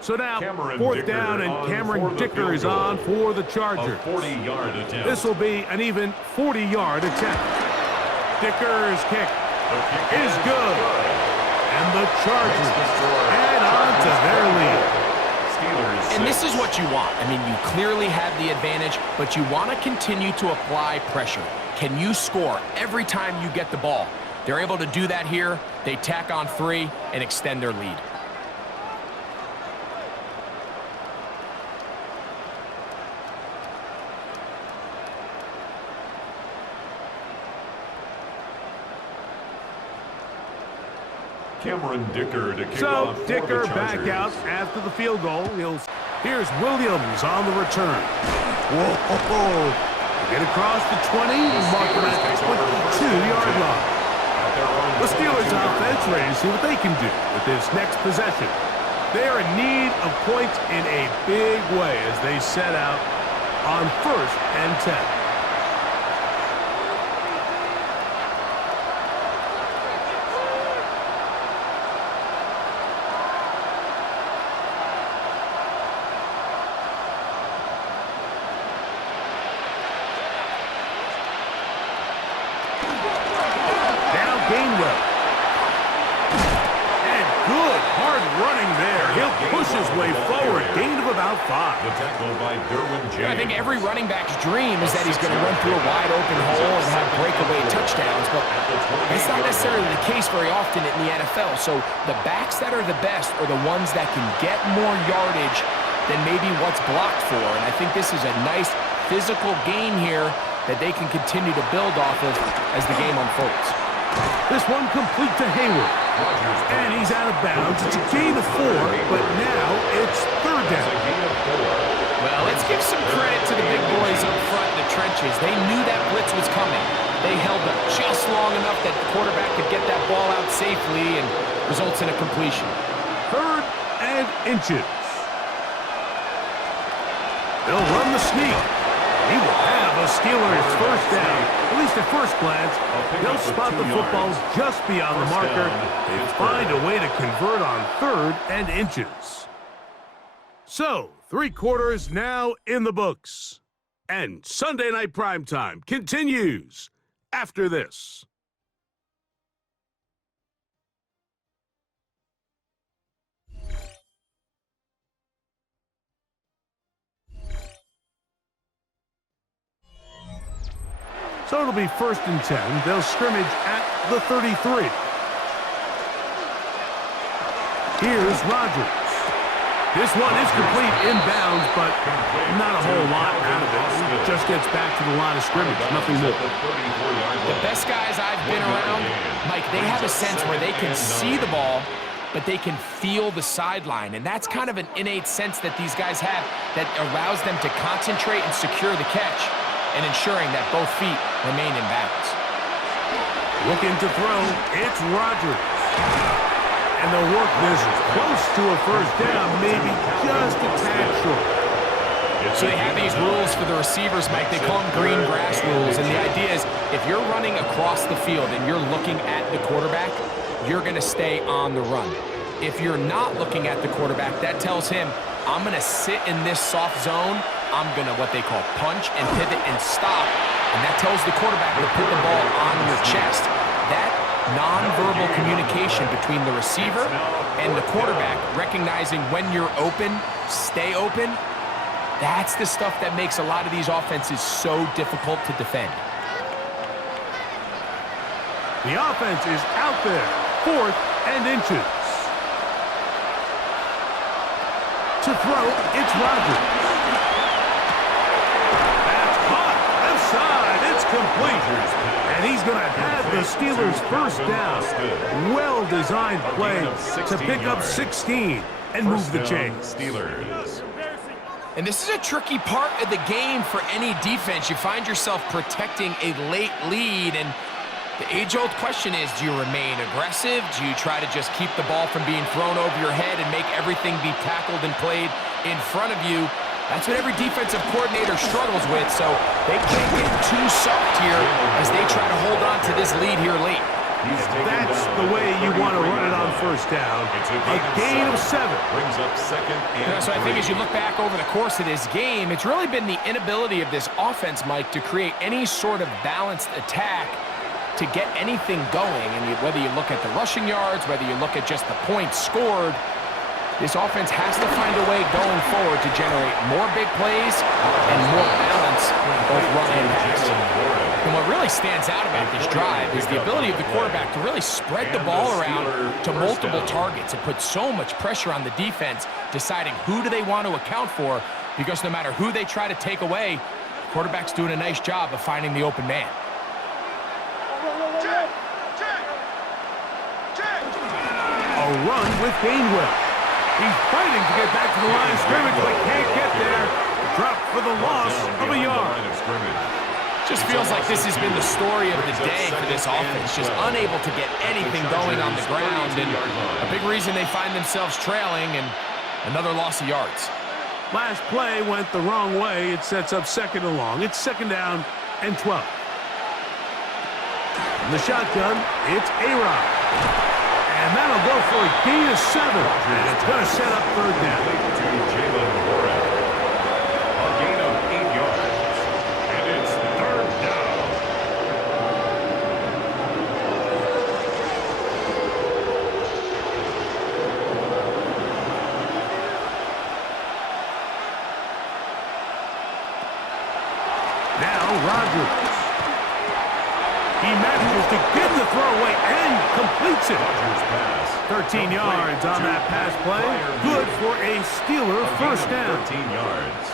So now, Cameron fourth Dicker down, and on Cameron for the Dicker field is goal. on for the A Chargers. 40-yard attempt. This will be an even 40-yard attempt. Dicker's kick The kick is good. And the Chargers add on to their lead. Steelers And this 6. is what you want. I mean, you clearly have the advantage, but you want to continue to apply pressure. Can you score every time you get the ball? They're able to do that here. They tack on 3 and extend their lead. Cameron Dicker to kick So off for Dicker the back Chargers. out after the field goal. Here's Williams on the return. Whoa! Get across the 20, mark him at the 22-yard line. At their own The Steelers offense ready to see what they can do with this next possession. They are in need of points in a big way as they set out on 1st and 10. Now Gainwell. And good hard running there. He'll push his way forward. Gain of about 5. The tackle by Derwin James. I think every running back's dream is that he's going to run through a wide open hole and have breakaway touchdowns, but that's not necessarily the case very often in the NFL. So the backs that are the best are the ones that can get more yardage than maybe what's blocked for. And I think this is a nice physical gain here that they can continue to build off of as the game unfolds. This one complete to Hayward. And he's out of bounds. It's a gain of 4, but now it's 3rd down. Well, let's give some credit to the big boys up front in the trenches. They knew that blitz was coming. They held up just long enough that the quarterback could get that ball out safely and results in a completion. 3rd and inches. They'll run the sneak. He will have a Steelers 1st down. At least at first glance, they'll spot the football just beyond the marker. They find a way to convert on 3rd and inches. So, 3 quarters now in the books. And Sunday Night Primetime continues after this. So it'll be 1st and 10. They'll scrimmage at the 33. Here's Rodgers. This one is complete inbounds, but not a whole lot out of it. He just gets back to the line of scrimmage, nothing more. The best guys I've been around, Mike, they have a sense where they can see the ball, but they can feel the sideline. And that's kind of an innate sense that these guys have that allows them to concentrate and secure the catch and ensuring that both feet remain in bounds. Looking to throw, it's Rodgers. And they'll work this close to a 1st down, maybe just a tad short. So they have these rules for the receivers, Mike. They call them green grass rules. And the idea is if you're running across the field and you're looking at the quarterback, you're going to stay on the run. If you're not looking at the quarterback, that tells him, I'm going to sit in this soft zone. I'm going to what they call punch and pivot and stop. And that tells the quarterback to put the ball on your chest. That nonverbal communication between the receiver and the quarterback, recognizing when you're open, stay open, that's the stuff that makes a lot of these offenses so difficult to defend. The offense is out there, 4th and inches. To throw, it's Rodgers. That's caught, left side, it's complete. And he's going to have the Steelers 1st down. Well-designed play to pick up 16 and move the chains. Steelers. And this is a tricky part of the game for any defense. You find yourself protecting a late lead, and the age-old question is, do you remain aggressive? Do you try to just keep the ball from being thrown over your head and make everything be tackled and played in front of you? That's what every defensive coordinator struggles with, so they can't get too soft here as they try to hold on to this lead here late. That's the way you want to run it on first down. A gain of 7. Brings up second and So I think as you look back over the course of this game, it's really been the inability of this offense, Mike, to create any sort of balanced attack to get anything going. And whether you look at the rushing yards, whether you look at just the points scored, this offense has to find a way going forward to generate more big plays and more balance, both run and pass. And what really stands out about this drive is the ability of the quarterback to really spread the ball around to multiple targets and put so much pressure on the defense, deciding who do they want to account for, because no matter who they try to take away, the quarterback's doing a nice job of finding the open man. A run with Gainwell. He's fighting to get back to the line of scrimmage, but can't get there. Drop for the loss of a yard. Just feels like this has been the story of the day for this offense, just unable to get anything going on the ground, and a big reason they find themselves trailing and another loss of yards. Last play went the wrong way. It sets up second and long. It's second down and 12. In the shotgun, it's A-Rod. And that'll go for a gain of 7. And it's going to set up third down. To Jalen Warren. A gain of 8 yards. And it's third down. Now Rodgers. He manages to get the throw away and completes it. 13 yards on that pass play. Good for a Steeler first down. 13 yards.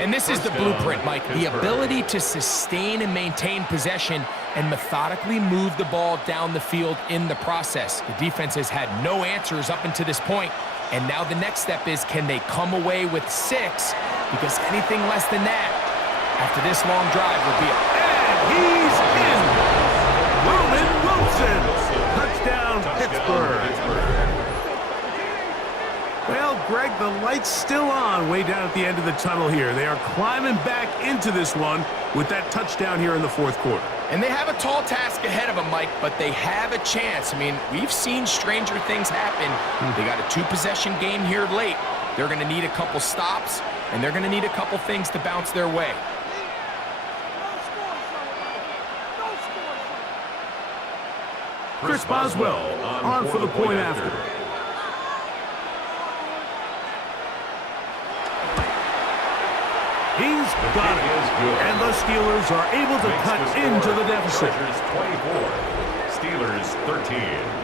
And this is the blueprint, Mike. The ability to sustain and maintain possession and methodically move the ball down the field in the process. The defense has had no answers up until this point, and now the next step is, can they come away with 6? Because anything less than that, after this long drive, will be a... And he's in! Roman Wilson! Touchdown, Pittsburgh. Well, Greg, the light's still on way down at the end of the tunnel here. They are climbing back into this one with that touchdown here in the fourth quarter. And they have a tall task ahead of them, Mike, but they have a chance. I mean, we've seen stranger things happen. They got a 2-possession game here late. They're going to need a couple stops, and they're going to need a couple things to bounce their way. Chris Boswell on for the point after. He's got it. And the Steelers are able to cut into the deficit. Chargers 24, Steelers 13.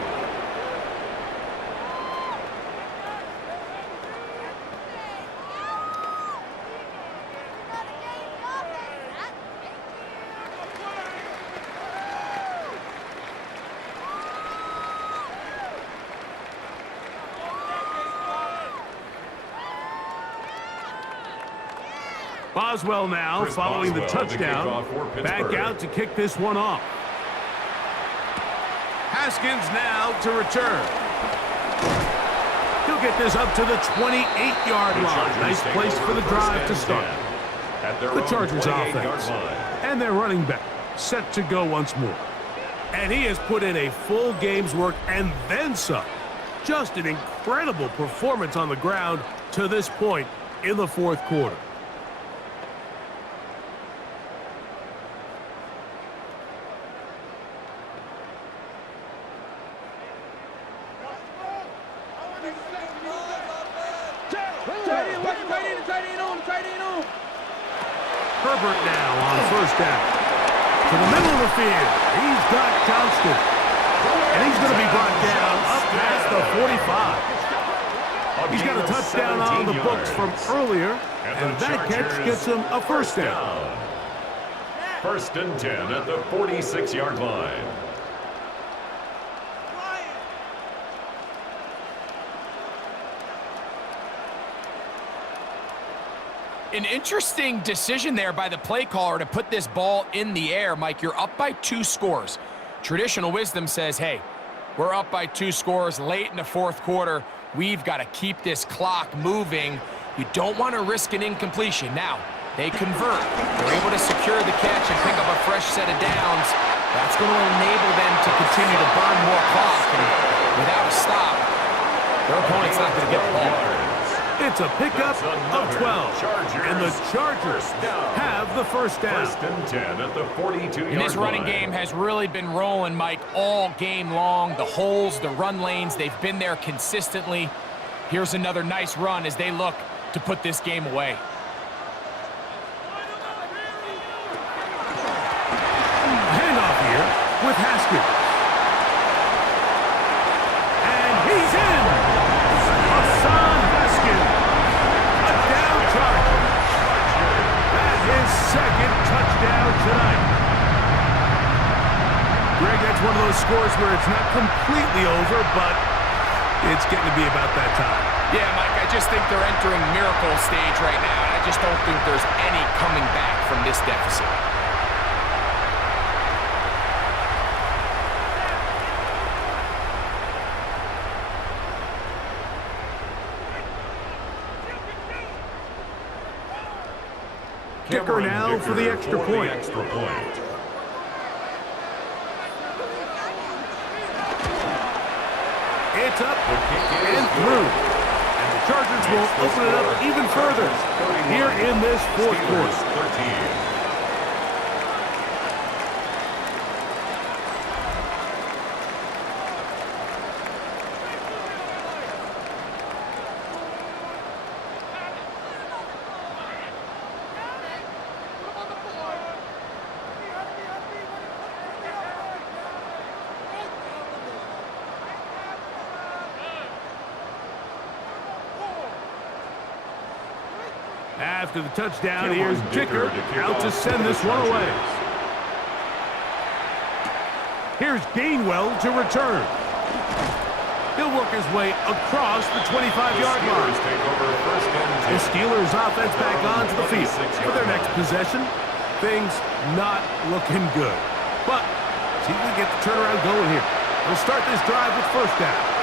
Boswell now, following the touchdown, back out to kick this one off. Haskins now to return. He'll get this up to the 28-yard line. Nice place for the drive to start. The Chargers offense and their running back set to go once more. And he has put in a full game's work and then some. Just an incredible performance on the ground to this point in the fourth quarter. Herbert now on first down. To the middle of the field. He's got Johnston. And he's going to be brought down up past the 45. He's got a touchdown on the books from earlier, and that catch gets him a first down. First and 10 at the 46-yard line. An interesting decision there by the play caller to put this ball in the air. Mike, you're up by 2 scores. Traditional wisdom says, hey, we're up by 2 scores late in the fourth quarter. We've got to keep this clock moving. You don't want to risk an incompletion. Now, they convert. They're able to secure the catch and pick up a fresh set of downs. That's going to enable them to continue to burn more clock, and without a stop, their opponent's not going to get the ball. It's a pickup of 12, and the Chargers have the first down. First and 10 at the 42-yard line. And this running game has really been rolling, Mike, all game long. The holes, the run lanes, they've been there consistently. Here's another nice run as they look to put this game away. Handoff here with Haskins. And he's in. Hassan Haskins. A down Charger. That is second touchdown tonight. Greg, that's one of those scores where it's not completely over, but it's getting to be about that time. Yeah, Mike, I just think they're entering miracle stage right now, and I just don't think there's any coming back from this deficit. Kicker now for the extra point. It's up and through. And the Chargers will open it up even further here in this fourth quarter. After the touchdown, here's Dicker out to send this one away. Here's Gainwell to return. He'll work his way across the 25-yard line. The Steelers offense back onto the field for their next possession. Things not looking good. But see if we get the turnaround going here. We'll start this drive with first down.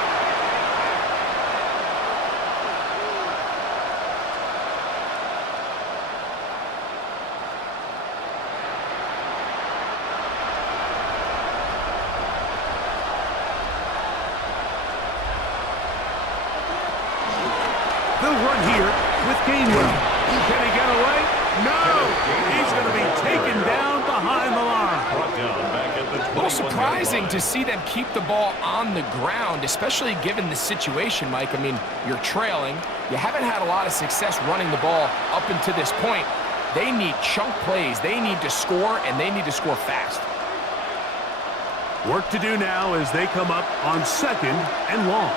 They'll run here with Gainwell. Can he get away? No! He's going to be taken down behind the line. A little surprising to see them keep the ball on the ground, especially given the situation, Mike. I mean, you're trailing. You haven't had a lot of success running the ball up until this point. They need chunk plays. They need to score, and they need to score fast. Work to do now as they come up on second and long.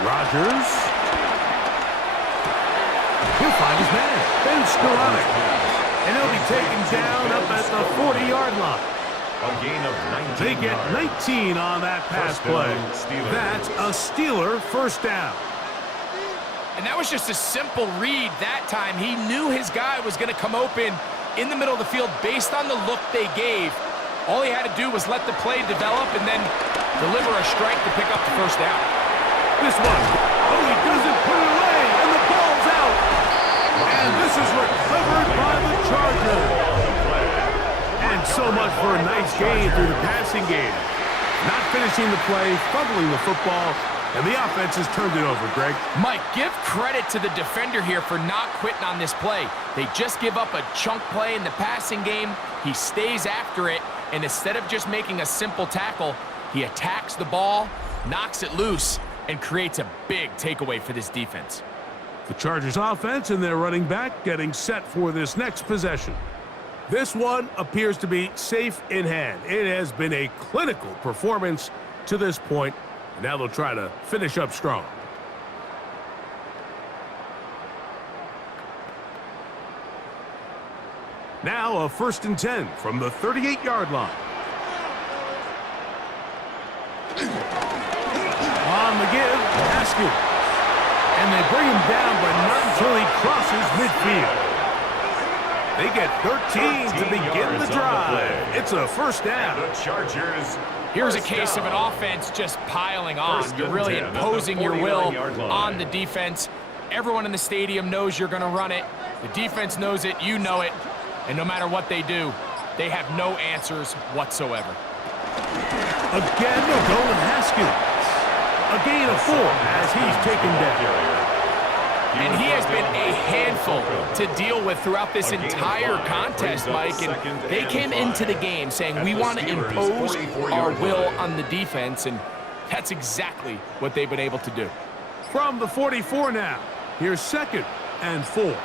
Rodgers. He'll find his man, Ben Skoranek. And he'll be taken down up at the 40-yard line. A gain of 19 They get yards. 19 on that pass play. That's a Steeler first down. And that was just a simple read that time. He knew his guy was going to come open in the middle of the field based on the look they gave. All he had to do was let the play develop and then deliver a strike to pick up the first down. This one. Oh, he doesn't put it away, and the ball's out. And this is recovered by the Chargers. And so much for a nice gain through the passing game. Not finishing the play, fumbling the football, and the offense has turned it over, Greg. Mike, give credit to the defender here for not quitting on this play. They just give up a chunk play in the passing game. He stays after it, and instead of just making a simple tackle, he attacks the ball, knocks it loose, and creates a big takeaway for this defense. The Chargers offense and their running back getting set for this next possession. This one appears to be safe in hand. It has been a clinical performance to this point. Now they'll try to finish up strong. Now a 1st and 10 from the 38-yard line. On the give, Haskins. And they bring him down, but not until he crosses midfield. They get 13 to begin the drive. It's a first down. The Chargers. Here's a case of an offense just piling on. You're really imposing your will on the defense. Everyone in the stadium knows you're going to run it. The defense knows it. You know it. And no matter what they do, they have no answers whatsoever. Again, they'll go with Haskins. A gain of 4 as he's taken down. And he has been a handful to deal with throughout this entire contest, Mike. And they came into the game saying, we want to impose our will on the defense, and that's exactly what they've been able to do. From the 44 now, here's 2nd and 4.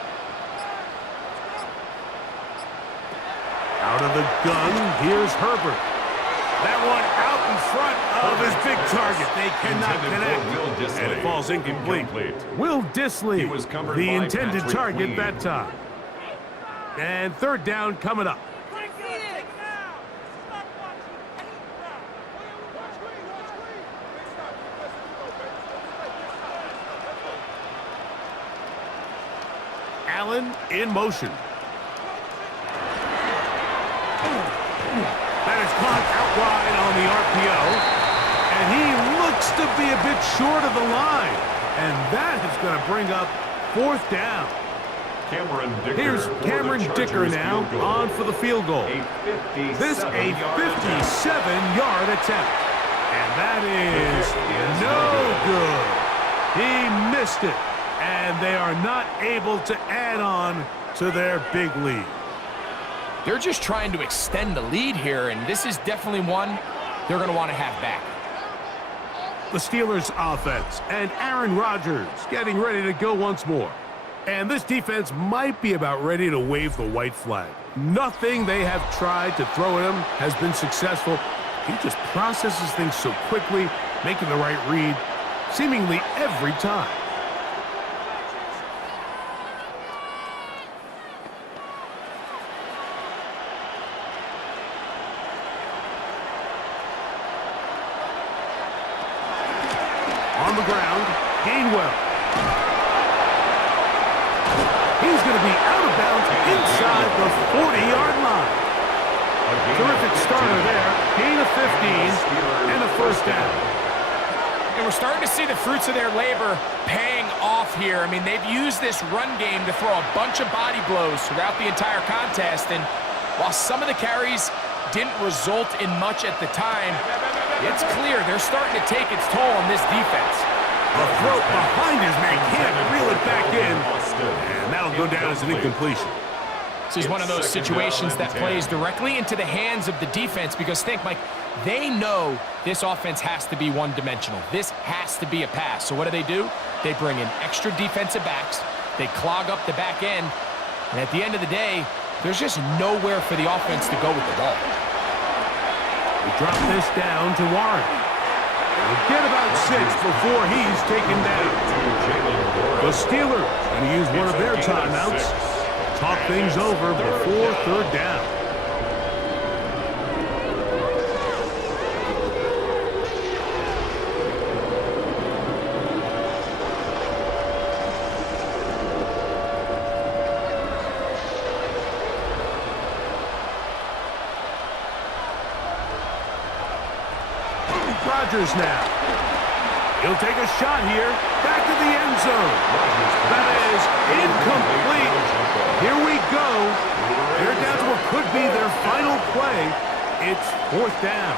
Out of the gun, here's Herbert. That one out in front of his big target. They cannot connect, and it falls incomplete. Will Disley, the intended target that time. And 3rd down coming up. Allen in motion. That is caught out wide on the RPO. And he looks to be a bit short of the line. And that is going to bring up 4th down. Here's Cameron Dicker now on for the field goal. This a 57-yard attempt. And that is no good. He missed it. And they are not able to add on to their big lead. They're just trying to extend the lead here, and this is definitely one they're going to want to have back. The Steelers offense and Aaron Rodgers getting ready to go once more. And this defense might be about ready to wave the white flag. Nothing they have tried to throw at him has been successful. He just processes things so quickly, making the right read seemingly every time. On the ground, Gainwell. He's going to be out of bounds inside the 40-yard line. Terrific starter there. Gain of 15 and a 1st down. And we're starting to see the fruits of their labor paying off here. I mean, they've used this run game to throw a bunch of body blows throughout the entire contest. And while some of the carries didn't result in much at the time, it's clear they're starting to take its toll on this defense. A throw behind his man, can't reel it back in. And that'll go down as an incompletion. This is one of those situations that plays directly into the hands of the defense because think, Mike, they know this offense has to be one-dimensional. This has to be a pass. So what do? They bring in extra defensive backs. They clog up the back end. And at the end of the day, there's just nowhere for the offense to go with the ball. We drop this down to Warren. We'll get about 6 before he's taken down. The Steelers going to use one of their timeouts. Talk things over before 3rd down. Rodgers now. He'll take a shot here. Back to the end zone. That is incomplete. Here we go. They're down to what could be their final play. It's 4th down.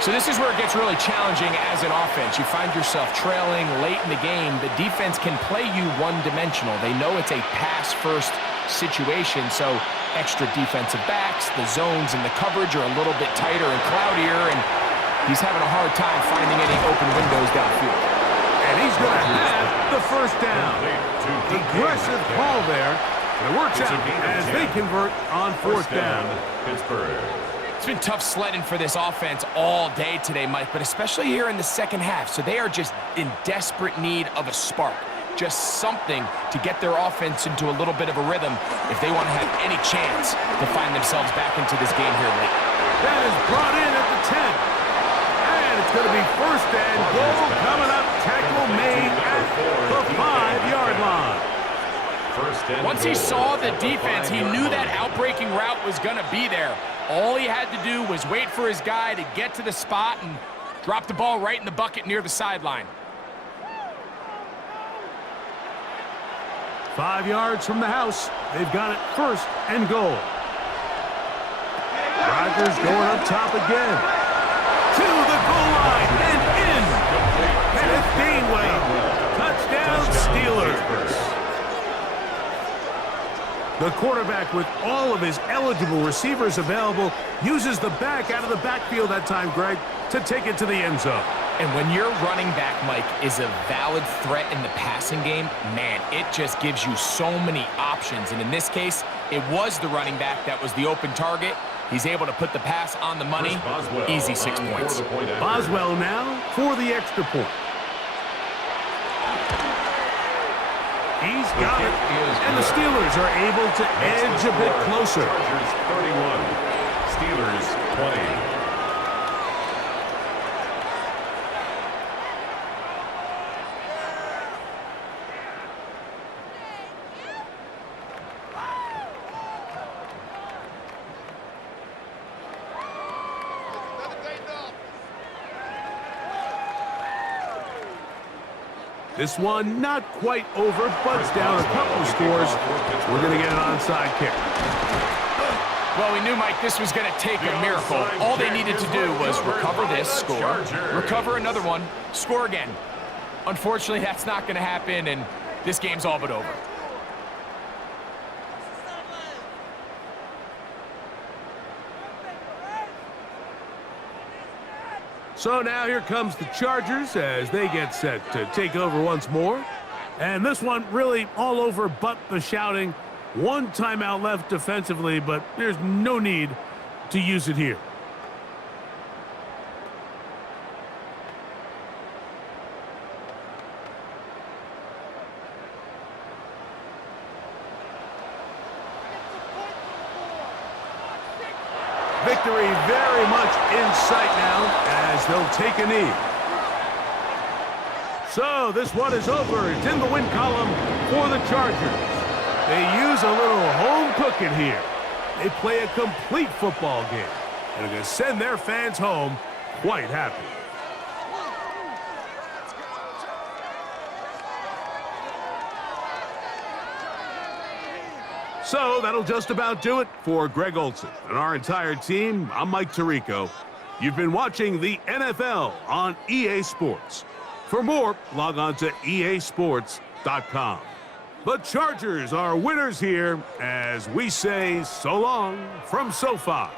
So this is where it gets really challenging as an offense. You find yourself trailing late in the game. The defense can play you one-dimensional. They know it's a pass-first situation, so extra defensive backs, the zones and the coverage are a little bit tighter and cloudier, and he's having a hard time finding any open windows downfield. And he's going to have the 1st down. Aggressive call there. It works out as they convert on 4th down. Pittsburgh. It's been tough sledding for this offense all day today, Mike, but especially here in the second half. So they are just in desperate need of a spark. Just something to get their offense into a little bit of a rhythm if they want to have any chance to find themselves back into this game here late. That is brought in at the 10. And it's going to be 1st and goal coming up. Tackle made at the 5-yard line. Once he saw the defense, he knew that outbreaking route was going to be there. All he had to do was wait for his guy to get to the spot and drop the ball right in the bucket near the sideline. 5 yards from the house. They've got it first and goal. Rodgers going up top again. To the goal line and in. Kenneth Gainway. Touchdown Steelers. The quarterback, with all of his eligible receivers available, uses the back out of the backfield that time, Greg, to take it to the end zone. And when your running back, Mike, is a valid threat in the passing game, man, it just gives you so many options. And in this case, it was the running back that was the open target. He's able to put the pass on the money. Easy 6 points. Boswell now for the extra point. He's got it, and the Steelers are able to edge a bit closer. Chargers 31, Steelers 20. This one not quite over, but it's down a couple of scores. We're going to get an onside kick. Well, we knew, Mike, this was going to take a miracle. All they needed to do was recover this, score, recover another one, score again. Unfortunately, that's not going to happen, and this game's all but over. So now here comes the Chargers as they get set to take over once more. And this one really all over but the shouting. One timeout left defensively, but there's no need to use it here. Victory very much in sight now as they'll take a knee. So this one is over. It's in the win column for the Chargers. They use a little home cooking here. They play a complete football game and are going to send their fans home quite happy. So that'll just about do it for Greg Olsen and our entire team. I'm Mike Tirico. You've been watching the NFL on EA Sports. For more, log on to easports.com. The Chargers are winners here as we say so long from SoFi.